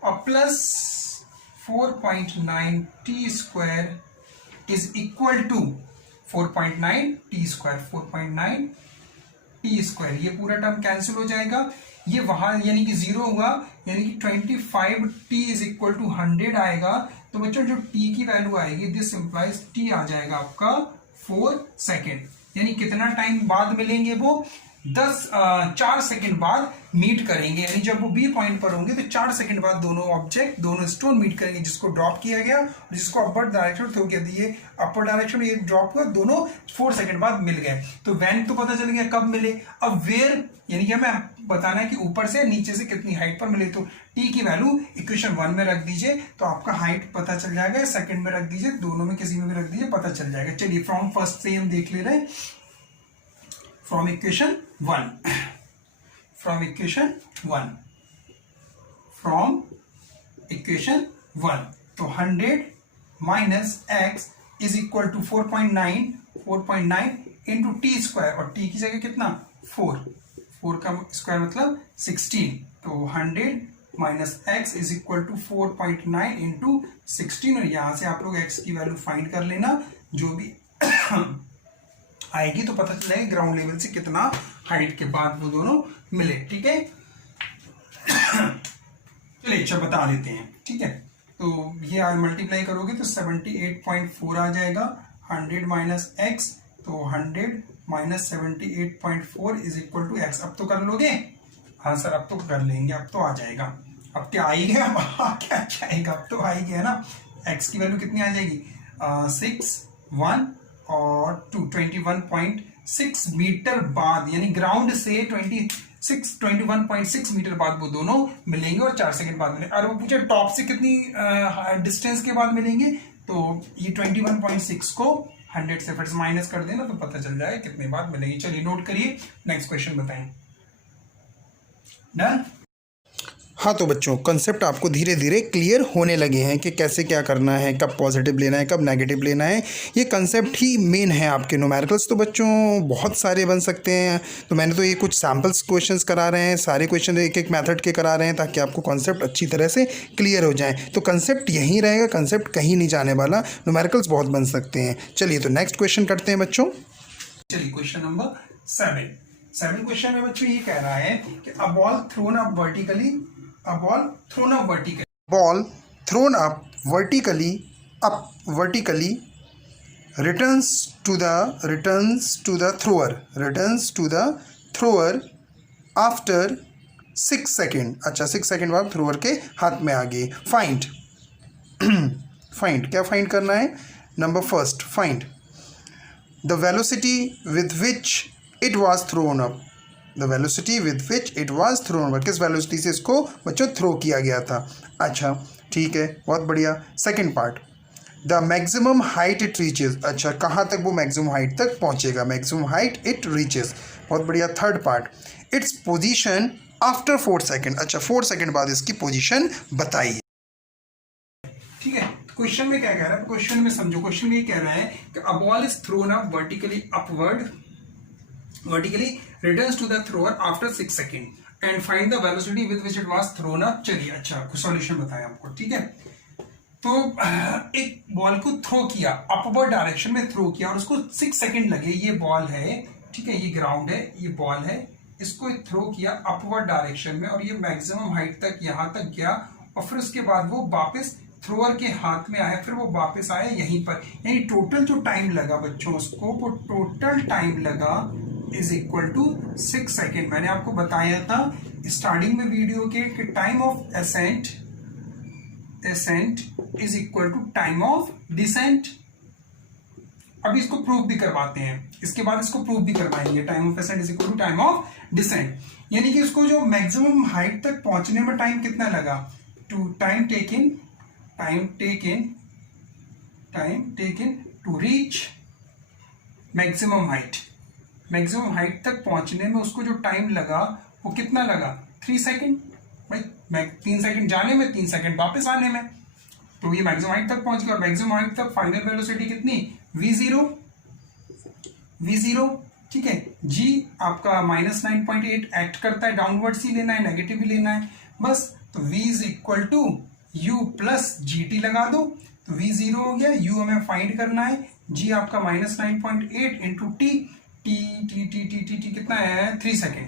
और plus 4.9 T square is equal to 4.9 T square, 4.9 T square, ये पूरा टर्म कैंसिल हो जाएगा, ये वहां यानी कि 0 हुआ, यानी कि 25t इज इक्वल टू 100 आएगा। तो बच्चों जो t की वैल्यू आएगी, दिस इंप्लाइज t आ जाएगा आपका 4 सेकेंड, यानी कितना टाइम बाद मिलेंगे वो 4 सेकंड बाद मीट करेंगे, यानी जब वो बी पॉइंट पर होंगे तो 4 सेकंड बाद दोनों ऑब्जेक्ट, दोनों स्टोन मीट करेंगे, जिसको ड्रॉप किया गया और जिसको अपर डायरेक्शन, तो क्या दिए अपर डायरेक्शन में ये ड्रॉप हुआ, दोनों 4 सेकंड बाद मिल गए। तो वैन तो पता चल गया कब मिले, अब वेयर यानी कि हमें बताना है कि ऊपर से नीचे से कितनी हाइट पर मिले। तो टी की वैल्यू इक्वेशन 1 में रख दीजिए तो आपका हाइट पता चल जाएगा, सेकंड में रख दीजिए, दोनों में किसी में भी रख दीजिए, पता चल जाएगा। चलिए फ्रॉम फर्स्ट से हम देख ले रहे हैं, from equation 1, from equation 1, तो 100 minus x is equal to 4.9 into t square, और टी की जगह कितना 4 का स्क्वायर मतलब 16, तो 100 minus x is equal to 4.9 into 16, और यहां से आप लोग x की वैल्यू फाइंड कर लेना, जो भी आएगी तो पता चलेगा ग्राउंड लेवल से कितना हाइट के बाद वो दोनों मिले, ठीक है। चलिए अच्छा बता देते हैं, ठीक है। तो ये मल्टीप्लाई करोगे तो 78.4 आ जाएगा, 100 माइनस एक्स, तो 100 minus 78.4 is equal to x. अब तो कर लोगे, हाँ सर अब तो कर लेंगे, अब तो आ जाएगा, अब क्या आ ही गया, अब क्या जाएगा, अब तो आ ही गया ना। एक्स की वैल्यू कितनी आ जाएगी 6, 1 और 21.6 मीटर बाद, यानी ग्राउंड से 21.6 मीटर बाद वो दोनों मिलेंगे और 4 सेकंड बाद मिलेंगे। और वो पूछे टॉप से कितनी डिस्टेंस के बाद मिलेंगे, तो ये 21.6 को 100 से फिर से माइनस कर देना तो पता चल जाए कितने बार मिलेगी। चलिए नोट करिए, नेक्स्ट क्वेश्चन बताएं। डन। हाँ तो बच्चों कंसेप्ट आपको धीरे धीरे क्लियर होने लगे हैं कि कैसे क्या करना है, कब पॉजिटिव लेना है, कब नेगेटिव लेना है। ये कंसेप्ट ही मेन है आपके। न्यूमेरिकल्स तो बच्चों बहुत सारे बन सकते हैं, तो मैंने तो ये कुछ सैम्पल्स क्वेश्चंस करा रहे हैं, सारे क्वेश्चन एक एक मेथड के करा रहे हैं ताकि आपको कंसेप्ट अच्छी तरह से क्लियर हो जाए। तो कंसेप्ट यहीं रहेगा, कंसेप्ट कहीं नहीं जाने वाला। न्यूमेरिकल्स बहुत बन सकते हैं। चलिए तो नेक्स्ट क्वेश्चन करते हैं बच्चों। चलिए क्वेश्चन नंबर 7 क्वेश्चन में बच्चों ये कह रहा है कि a ball throne up vertically, ball thrown up vertically returns to the thrower after 6 second. अच्छा 6 सेकेंड बाद थ्रोअर के हाथ में आ गई। फाइंड क्या फाइंड करना है? Number first, find the velocity with which it was throne up. The velocity with which it was throne, किस वेलोसिटी से इसको बच्चों थ्रो किया गया था। अच्छा ठीक है, बहुत बढ़िया। Second part, the maximum height it reaches. अच्छा कहाँ तक वो मैक्सिमम हाइट तक पहुँचेगा, मैक्सिमम हाइट इट रीचेज, बहुत बढ़िया। Third part, its position after 4 second. अच्छा 4 सेकेंड बाद इसकी पोजीशन बताइए। ठीक है, क्वेश्चन में क्या कह रहा है, क्वेश्चन में समझो। क्वेश्चन में ये कह रहा है कि a ball is throne up vertically returns to the thrower after 6 seconds and find the velocity with which it was thrown up। चलिए अच्छा सॉल्यूशन बताएं आपको। ठीक है, तो एक बॉल को थ्रो किया, अपवर्ड डायरेक्शन में थ्रो किया और उसको 6 सेकंड लगे। ये बॉल है, ठीक है, ये ग्राउंड है, ये बॉल है, इसको थ्रो किया अपवर्ड डायरेक्शन में और ये मैक्सिमम हाइट तक यहां तक गया और फिर उसके बाद वो वापस थ्रोअर के हाथ में आया, फिर वो वापस आया यहीं पर। यानी टोटल जो टाइम लगा बच्चों उसको, वो टोटल टाइम लगा इज इक्वल टू 6 सेकेंड। मैंने आपको बताया था स्टार्टिंग में वीडियो के कि time of ascent is equal to time of descent. अब इसको प्रूव भी करवाते हैं, इसके बाद इसको प्रूव भी करवाएंगे। Time of ascent is equal to time of descent, यानी कि इसको जो मैक्सिमम हाइट तक पहुंचने में टाइम कितना लगा, time taken to reach maximum height. Maximum height तक पहुंचने में उसको जो टाइम लगा वो कितना लगा, 3 सेकेंड। भाई 3 सेकेंड जाने में, 3 सेकेंड वापस आने में, तो ये मैक्सिमम हाइट तक पहुंच गया। और मैक्सिमम हाइट तक फाइनल वेलोसिटी कितनी, v0। ठीक है, g आपका -9.8 एक्ट करता है, डाउनवर्ड्स ही लेना है, नेगेटिव ही लेना है बस। तो v is equal to u plus gt लगा दो, तो v0 हो गया, u हमें फाइंड करना है, g आपका -9.8 इंटू टी कितना है, 3 सेकेंड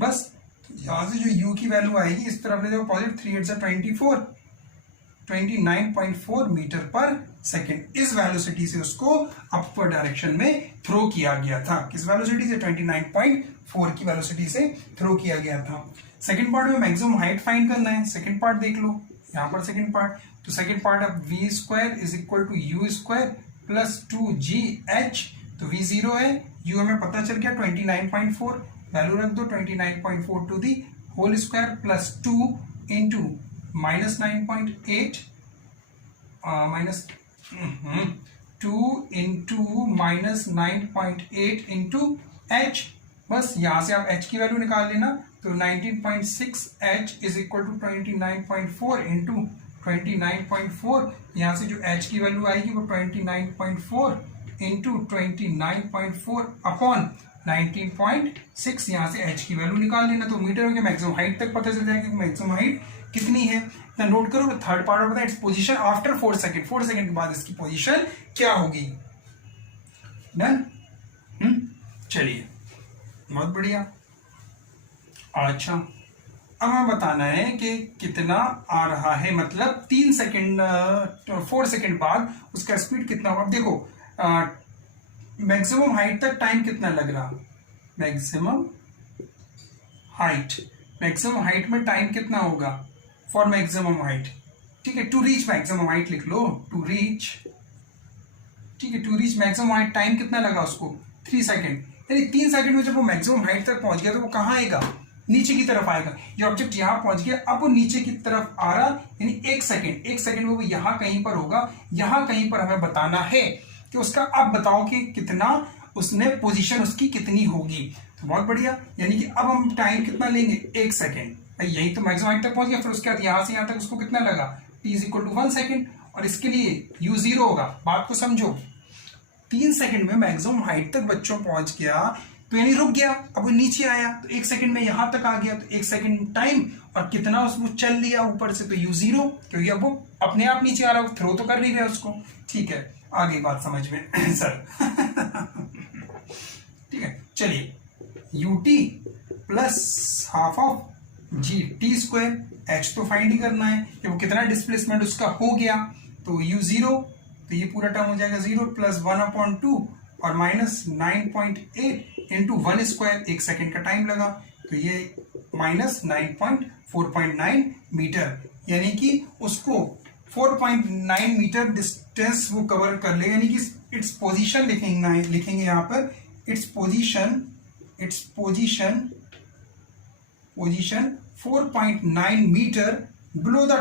बस। यहां से जो u की वैल्यू आएगी इस तरफ ले जाओ पॉजिटिव, 3 8 24, 29.4 मीटर पर सेकेंड। इस वेलोसिटी से उसको अपर डायरेक्शन में थ्रो किया गया था। किस वेलोसिटी से, 29.4 की वेलोसिटी से थ्रो किया गया था। सेकेंड पार्ट में मैक्सिमम हाइट फाइंड करना है। सेकेंड पार्ट देख लो यहां पर, सेकेंड पार्ट, तो second part of v square is equal to u square plus 2gh। तो v0 है, u हमें पता चल गया 29.4, वैल्यू रख दो 29.4 to the whole square plus 2 into -9.8 2 into -9.8 into h। बस यहां से आप h की वैल्यू निकाल लेना, तो 19.6 h is equal to 29.4 into 29.4। यहां से जो h की वैल्यू आएगी वो 29.4 इंटू 29.4 अपॉन 19.6। यहां से h की वैल्यू निकाल लेना, तो मीटर के मैक्सिमम हाइट तक पता चल जाएगा कि मैक्सिमम हाइट कितनी है। तो नोट करो, third part of the its position after 4 second. 4 second के बाद इसकी पोजीशन क्या होगी। डन। चलिए बहुत बढ़िया। अच्छा अब हमें बताना है कि कितना आ रहा है, मतलब 3 सेकेंड 4 सेकेंड बाद उसका स्पीड कितना होगा। अब देखो मैक्सिमम हाइट तक टाइम कितना लग रहा, मैक्सिमम हाइट में टाइम कितना होगा फॉर मैक्सिमम हाइट। ठीक है, टू रीच मैक्सिमम हाइट लिख लो, टू रीच। ठीक है, to reach maximum height time कितना लगा उसको, 3 सेकेंड। यानी 3 सेकेंड में जब वो मैक्सिमम हाइट तक पहुंच गया तो वो कहाँ आएगा, नीचे की तरफ आएगा। ये ऑब्जेक्ट यहाँ पहुंच गया, अब वो नीचे की तरफ आ रहा, यानी एक सेकेंड में वो यहाँ कहीं पर होगा। यहाँ कहीं पर हमें बताना है कि उसका, अब बताओ कि कितना उसने पोजीशन उसकी कितनी होगी। तो बहुत बढ़िया, यानी कि अब हम टाइम कितना लेंगे, 1 सेकेंड। यही तो मैक्सिमम हाइट तक पहुंच गया, फिर उसके बाद यहाँ से यहाँ तक उसको कितना लगा, t is equal to 1 second, और इसके लिए u 0 होगा। बात को समझो, 3 सेकेंड में मैक्सिमम हाइट तक बच्चों पहुंच गया, तो यानी रुक गया, अब वो नीचे आया तो 1 सेकेंड में यहां तक आ गया, तो 1 सेकेंड टाइम, और कितना उसको चल लिया ऊपर से, तो u 0, क्योंकि अब वो अपने आप नीचे आ रहा, थ्रो तो कर नहीं रहे उसको। ठीक है, आगे बात समझ में सर ठीक है, चलिए ut plus half of g t square, H तो फाइंड ही करना है कि वो कितना डिस्प्लेसमेंट उसका हो गया, तो u 0, तो ये पूरा टर्म हो जाएगा 0 प्लस 1/2 और माइनस 9.8 इंटू 1 स्क्वायर, 1 सेकेंड का टाइम लगा, तो ये माइनस 9.4.9 मीटर, यानी कि उसको 4.9 मीटर डिस्टेंस वो कवर कर ले, यानी कि इट्स पोजीशन लिखेंगे यहाँ पर, it's position 4.9 metre below the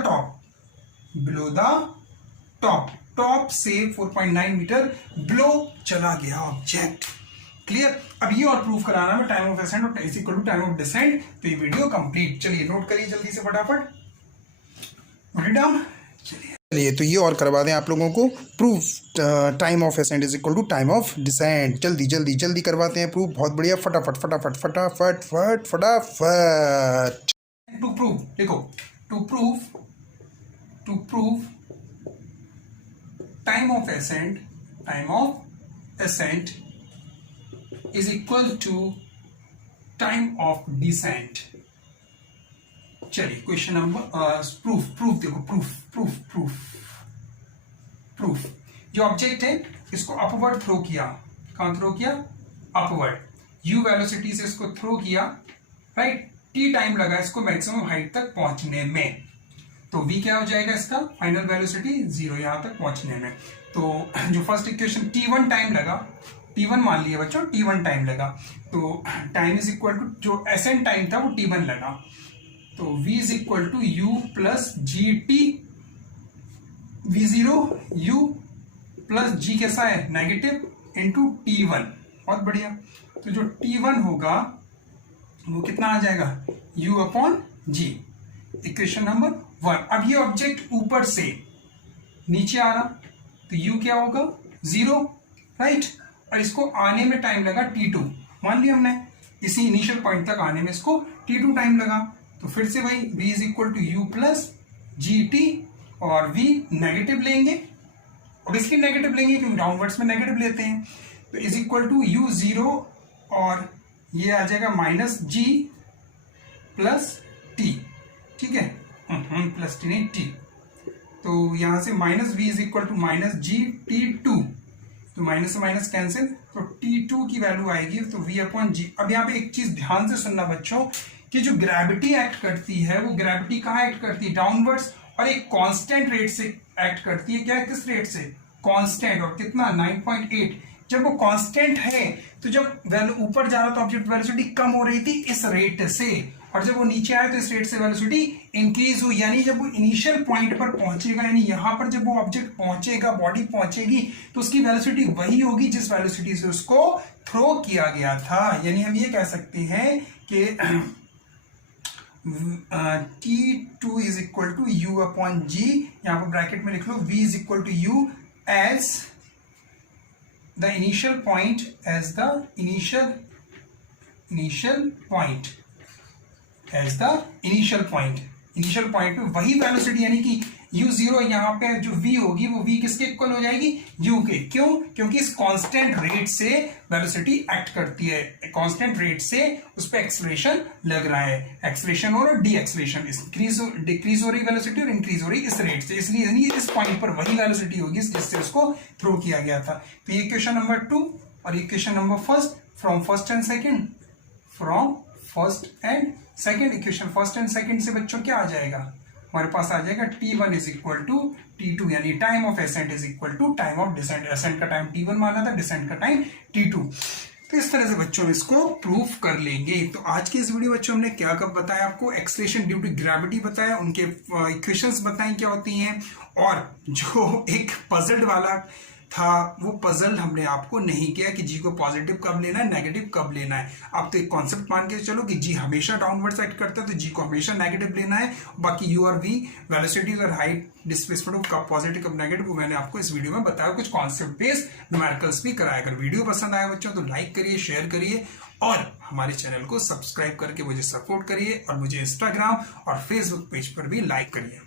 top से 4.9 मीटर बिलो चला गया ऑब्जेक्ट। क्लियर। अब ये और प्रूफ कराना है टाइम ऑफ असेंट और is equal to time of descent, तो ये वीडियो कंप्लीट। चलिए नोट करिए जल्दी से फटाफट, नोट इट डाउन। चलिए तो ये और करवा दें आप लोगों को proof, time of ascent is equal to time of descent. जल्दी जल्दी जल्दी करवाते हैं प्रूफ, बहुत बढ़िया, फटाफट फटाफट फटाफट फट फटाफट। टू प्रूव, देखो, to prove time of ascent is equal to time of descent. चलिए क्वेश्चन नंबर प्रूफ देखो, प्रूफ जो ऑब्जेक्ट है इसको अपवर्ड थ्रो किया, कहां थ्रो किया, अपवर्ड, u वेलोसिटी से इसको थ्रो किया, राइट, t टाइम लगा इसको मैक्सिमम हाइट तक पहुंचने में, तो v क्या हो जाएगा इसका फाइनल वेलोसिटी 0 यहां तक पहुंचने में। तो जो फर्स्ट इक्वेशन t1 टाइम लगा, t1 मान लिया बच्चों, t1 टाइम लगा, तो टाइम इज इक्वल टू जो एसेंट टाइम था वो t1 लगा, तो v is equal to u plus g t, v0 u plus g कैसा है नेगेटिव इंटू t1, बहुत बढ़िया। तो जो t1 होगा वो कितना आ जाएगा, u अपॉन जी, इक्वेशन नंबर 1। अब ये ऑब्जेक्ट ऊपर से नीचे आ रहा, तो u क्या होगा 0, राइट, और इसको आने में टाइम लगा t2, मान लिया हमने, इसी इनिशियल पॉइंट तक आने में इसको t2 टाइम लगा, तो फिर से भाई v is equal to u plus g t, और v नेगेटिव लेंगे, ऑब्वियसली नेगेटिव लेंगे क्योंकि डाउनवर्ड्स में नेगेटिव लेते हैं, तो इज इक्वल टू u 0 और ये आ जाएगा माइनस जी प्लस टी, ठीक है, प्लस टी नहीं टी, तो यहां से minus v is equal to minus g t two, तो माइनस से माइनस कैंसिल, तो t2 की वैल्यू आएगी तो v अपॉन जी। अब यहाँ पे एक चीज ध्यान से सुनना बच्चों, कि जो ग्रेविटी एक्ट करती है वो ग्रेविटी कहाँ एक्ट करती है, डाउनवर्ड्स, और एक कांस्टेंट रेट से एक्ट करती है, क्या किस रेट से, कांस्टेंट, और कितना 9.8। जब वो कांस्टेंट है तो जब वैल्यू ऊपर जा रहा तो ऑब्जेक्ट वेलोसिटी कम हो रही थी इस रेट से, और जब वो नीचे आया तो इस रेट से वेलोसिटी इंक्रीज हुई, यानी जब वो इनिशियल पॉइंट पर पहुंचेगा, यानी यहां पर जब वो ऑब्जेक्ट पहुंचेगा, बॉडी पहुंचेगी, तो उसकी वेलोसिटी वही होगी जिस वेलोसिटी से उसको थ्रो किया गया था। यानी हम ये कह सकते हैं कि t2 is equal to u upon g, यहां पर ब्रैकेट में लिख लो v is equal to u as the initial point, as the initial point पे वही वेलोसिटी, यानी कि u0 यहाँ पे जो v होगी वो v किसके इक्वल हो जाएगी, u के, क्यों, क्योंकि इस कांस्टेंट रेट से वेलोसिटी एक्ट करती है, कांस्टेंट रेट से उस पर एक्सेलरेशन लग रहा है, एक्सेलरेशन और डी एक्सेलरेशन, डिक्रीज हो रही वेलोसिटी और इंक्रीज हो रही इस रेट से, इसलिए इस पॉइंट पर वही वेलोसिटी होगी जिससे उसको थ्रो किया गया था। तो ये इक्वेशन नंबर 2 और equation number first, from first and second equation first and second से बच्चों क्या आ जाएगा, हमारे पास आ जाएगा t1 is equal to t2, यानी time of ascent is equal to time of descent. Ascent का टाइम t1 माना था, डिसेंट का टाइम t2। तो इस तरह से बच्चों हम इसको प्रूफ कर लेंगे। तो आज की इस वीडियो बच्चों हमने क्या कब बताया आपको, एक्सेलरेशन ड्यू टू ग्रेविटी बताया, उनके इक्वेशंस बताएं क्या होती हैं, और जो एक पजल्ड वाला था वो पजल हमने आपको नहीं किया कि जी को पॉजिटिव कब लेना है, नेगेटिव कब लेना है। आप तो एक कॉन्सेप्ट मान के चलो कि जी हमेशा डाउनवर्ड्स एक्ट करता है तो जी को हमेशा नेगेटिव लेना है। बाकी यू और वी वेलोसिटी और हाइट डिस्प्लेसमेंट कब पॉजिटिव कब नेगेटिव वो मैंने आपको इस वीडियो में बताया, कुछ कॉन्सेप्ट बेस्ड न्यूमेरिकल्स भी कराया। अगर वीडियो पसंद आया बच्चों तो लाइक करिए, शेयर करिए और हमारे चैनल को सब्सक्राइब करके मुझे सपोर्ट करिए और मुझे इंस्टाग्राम और फेसबुक पेज पर भी लाइक करिए।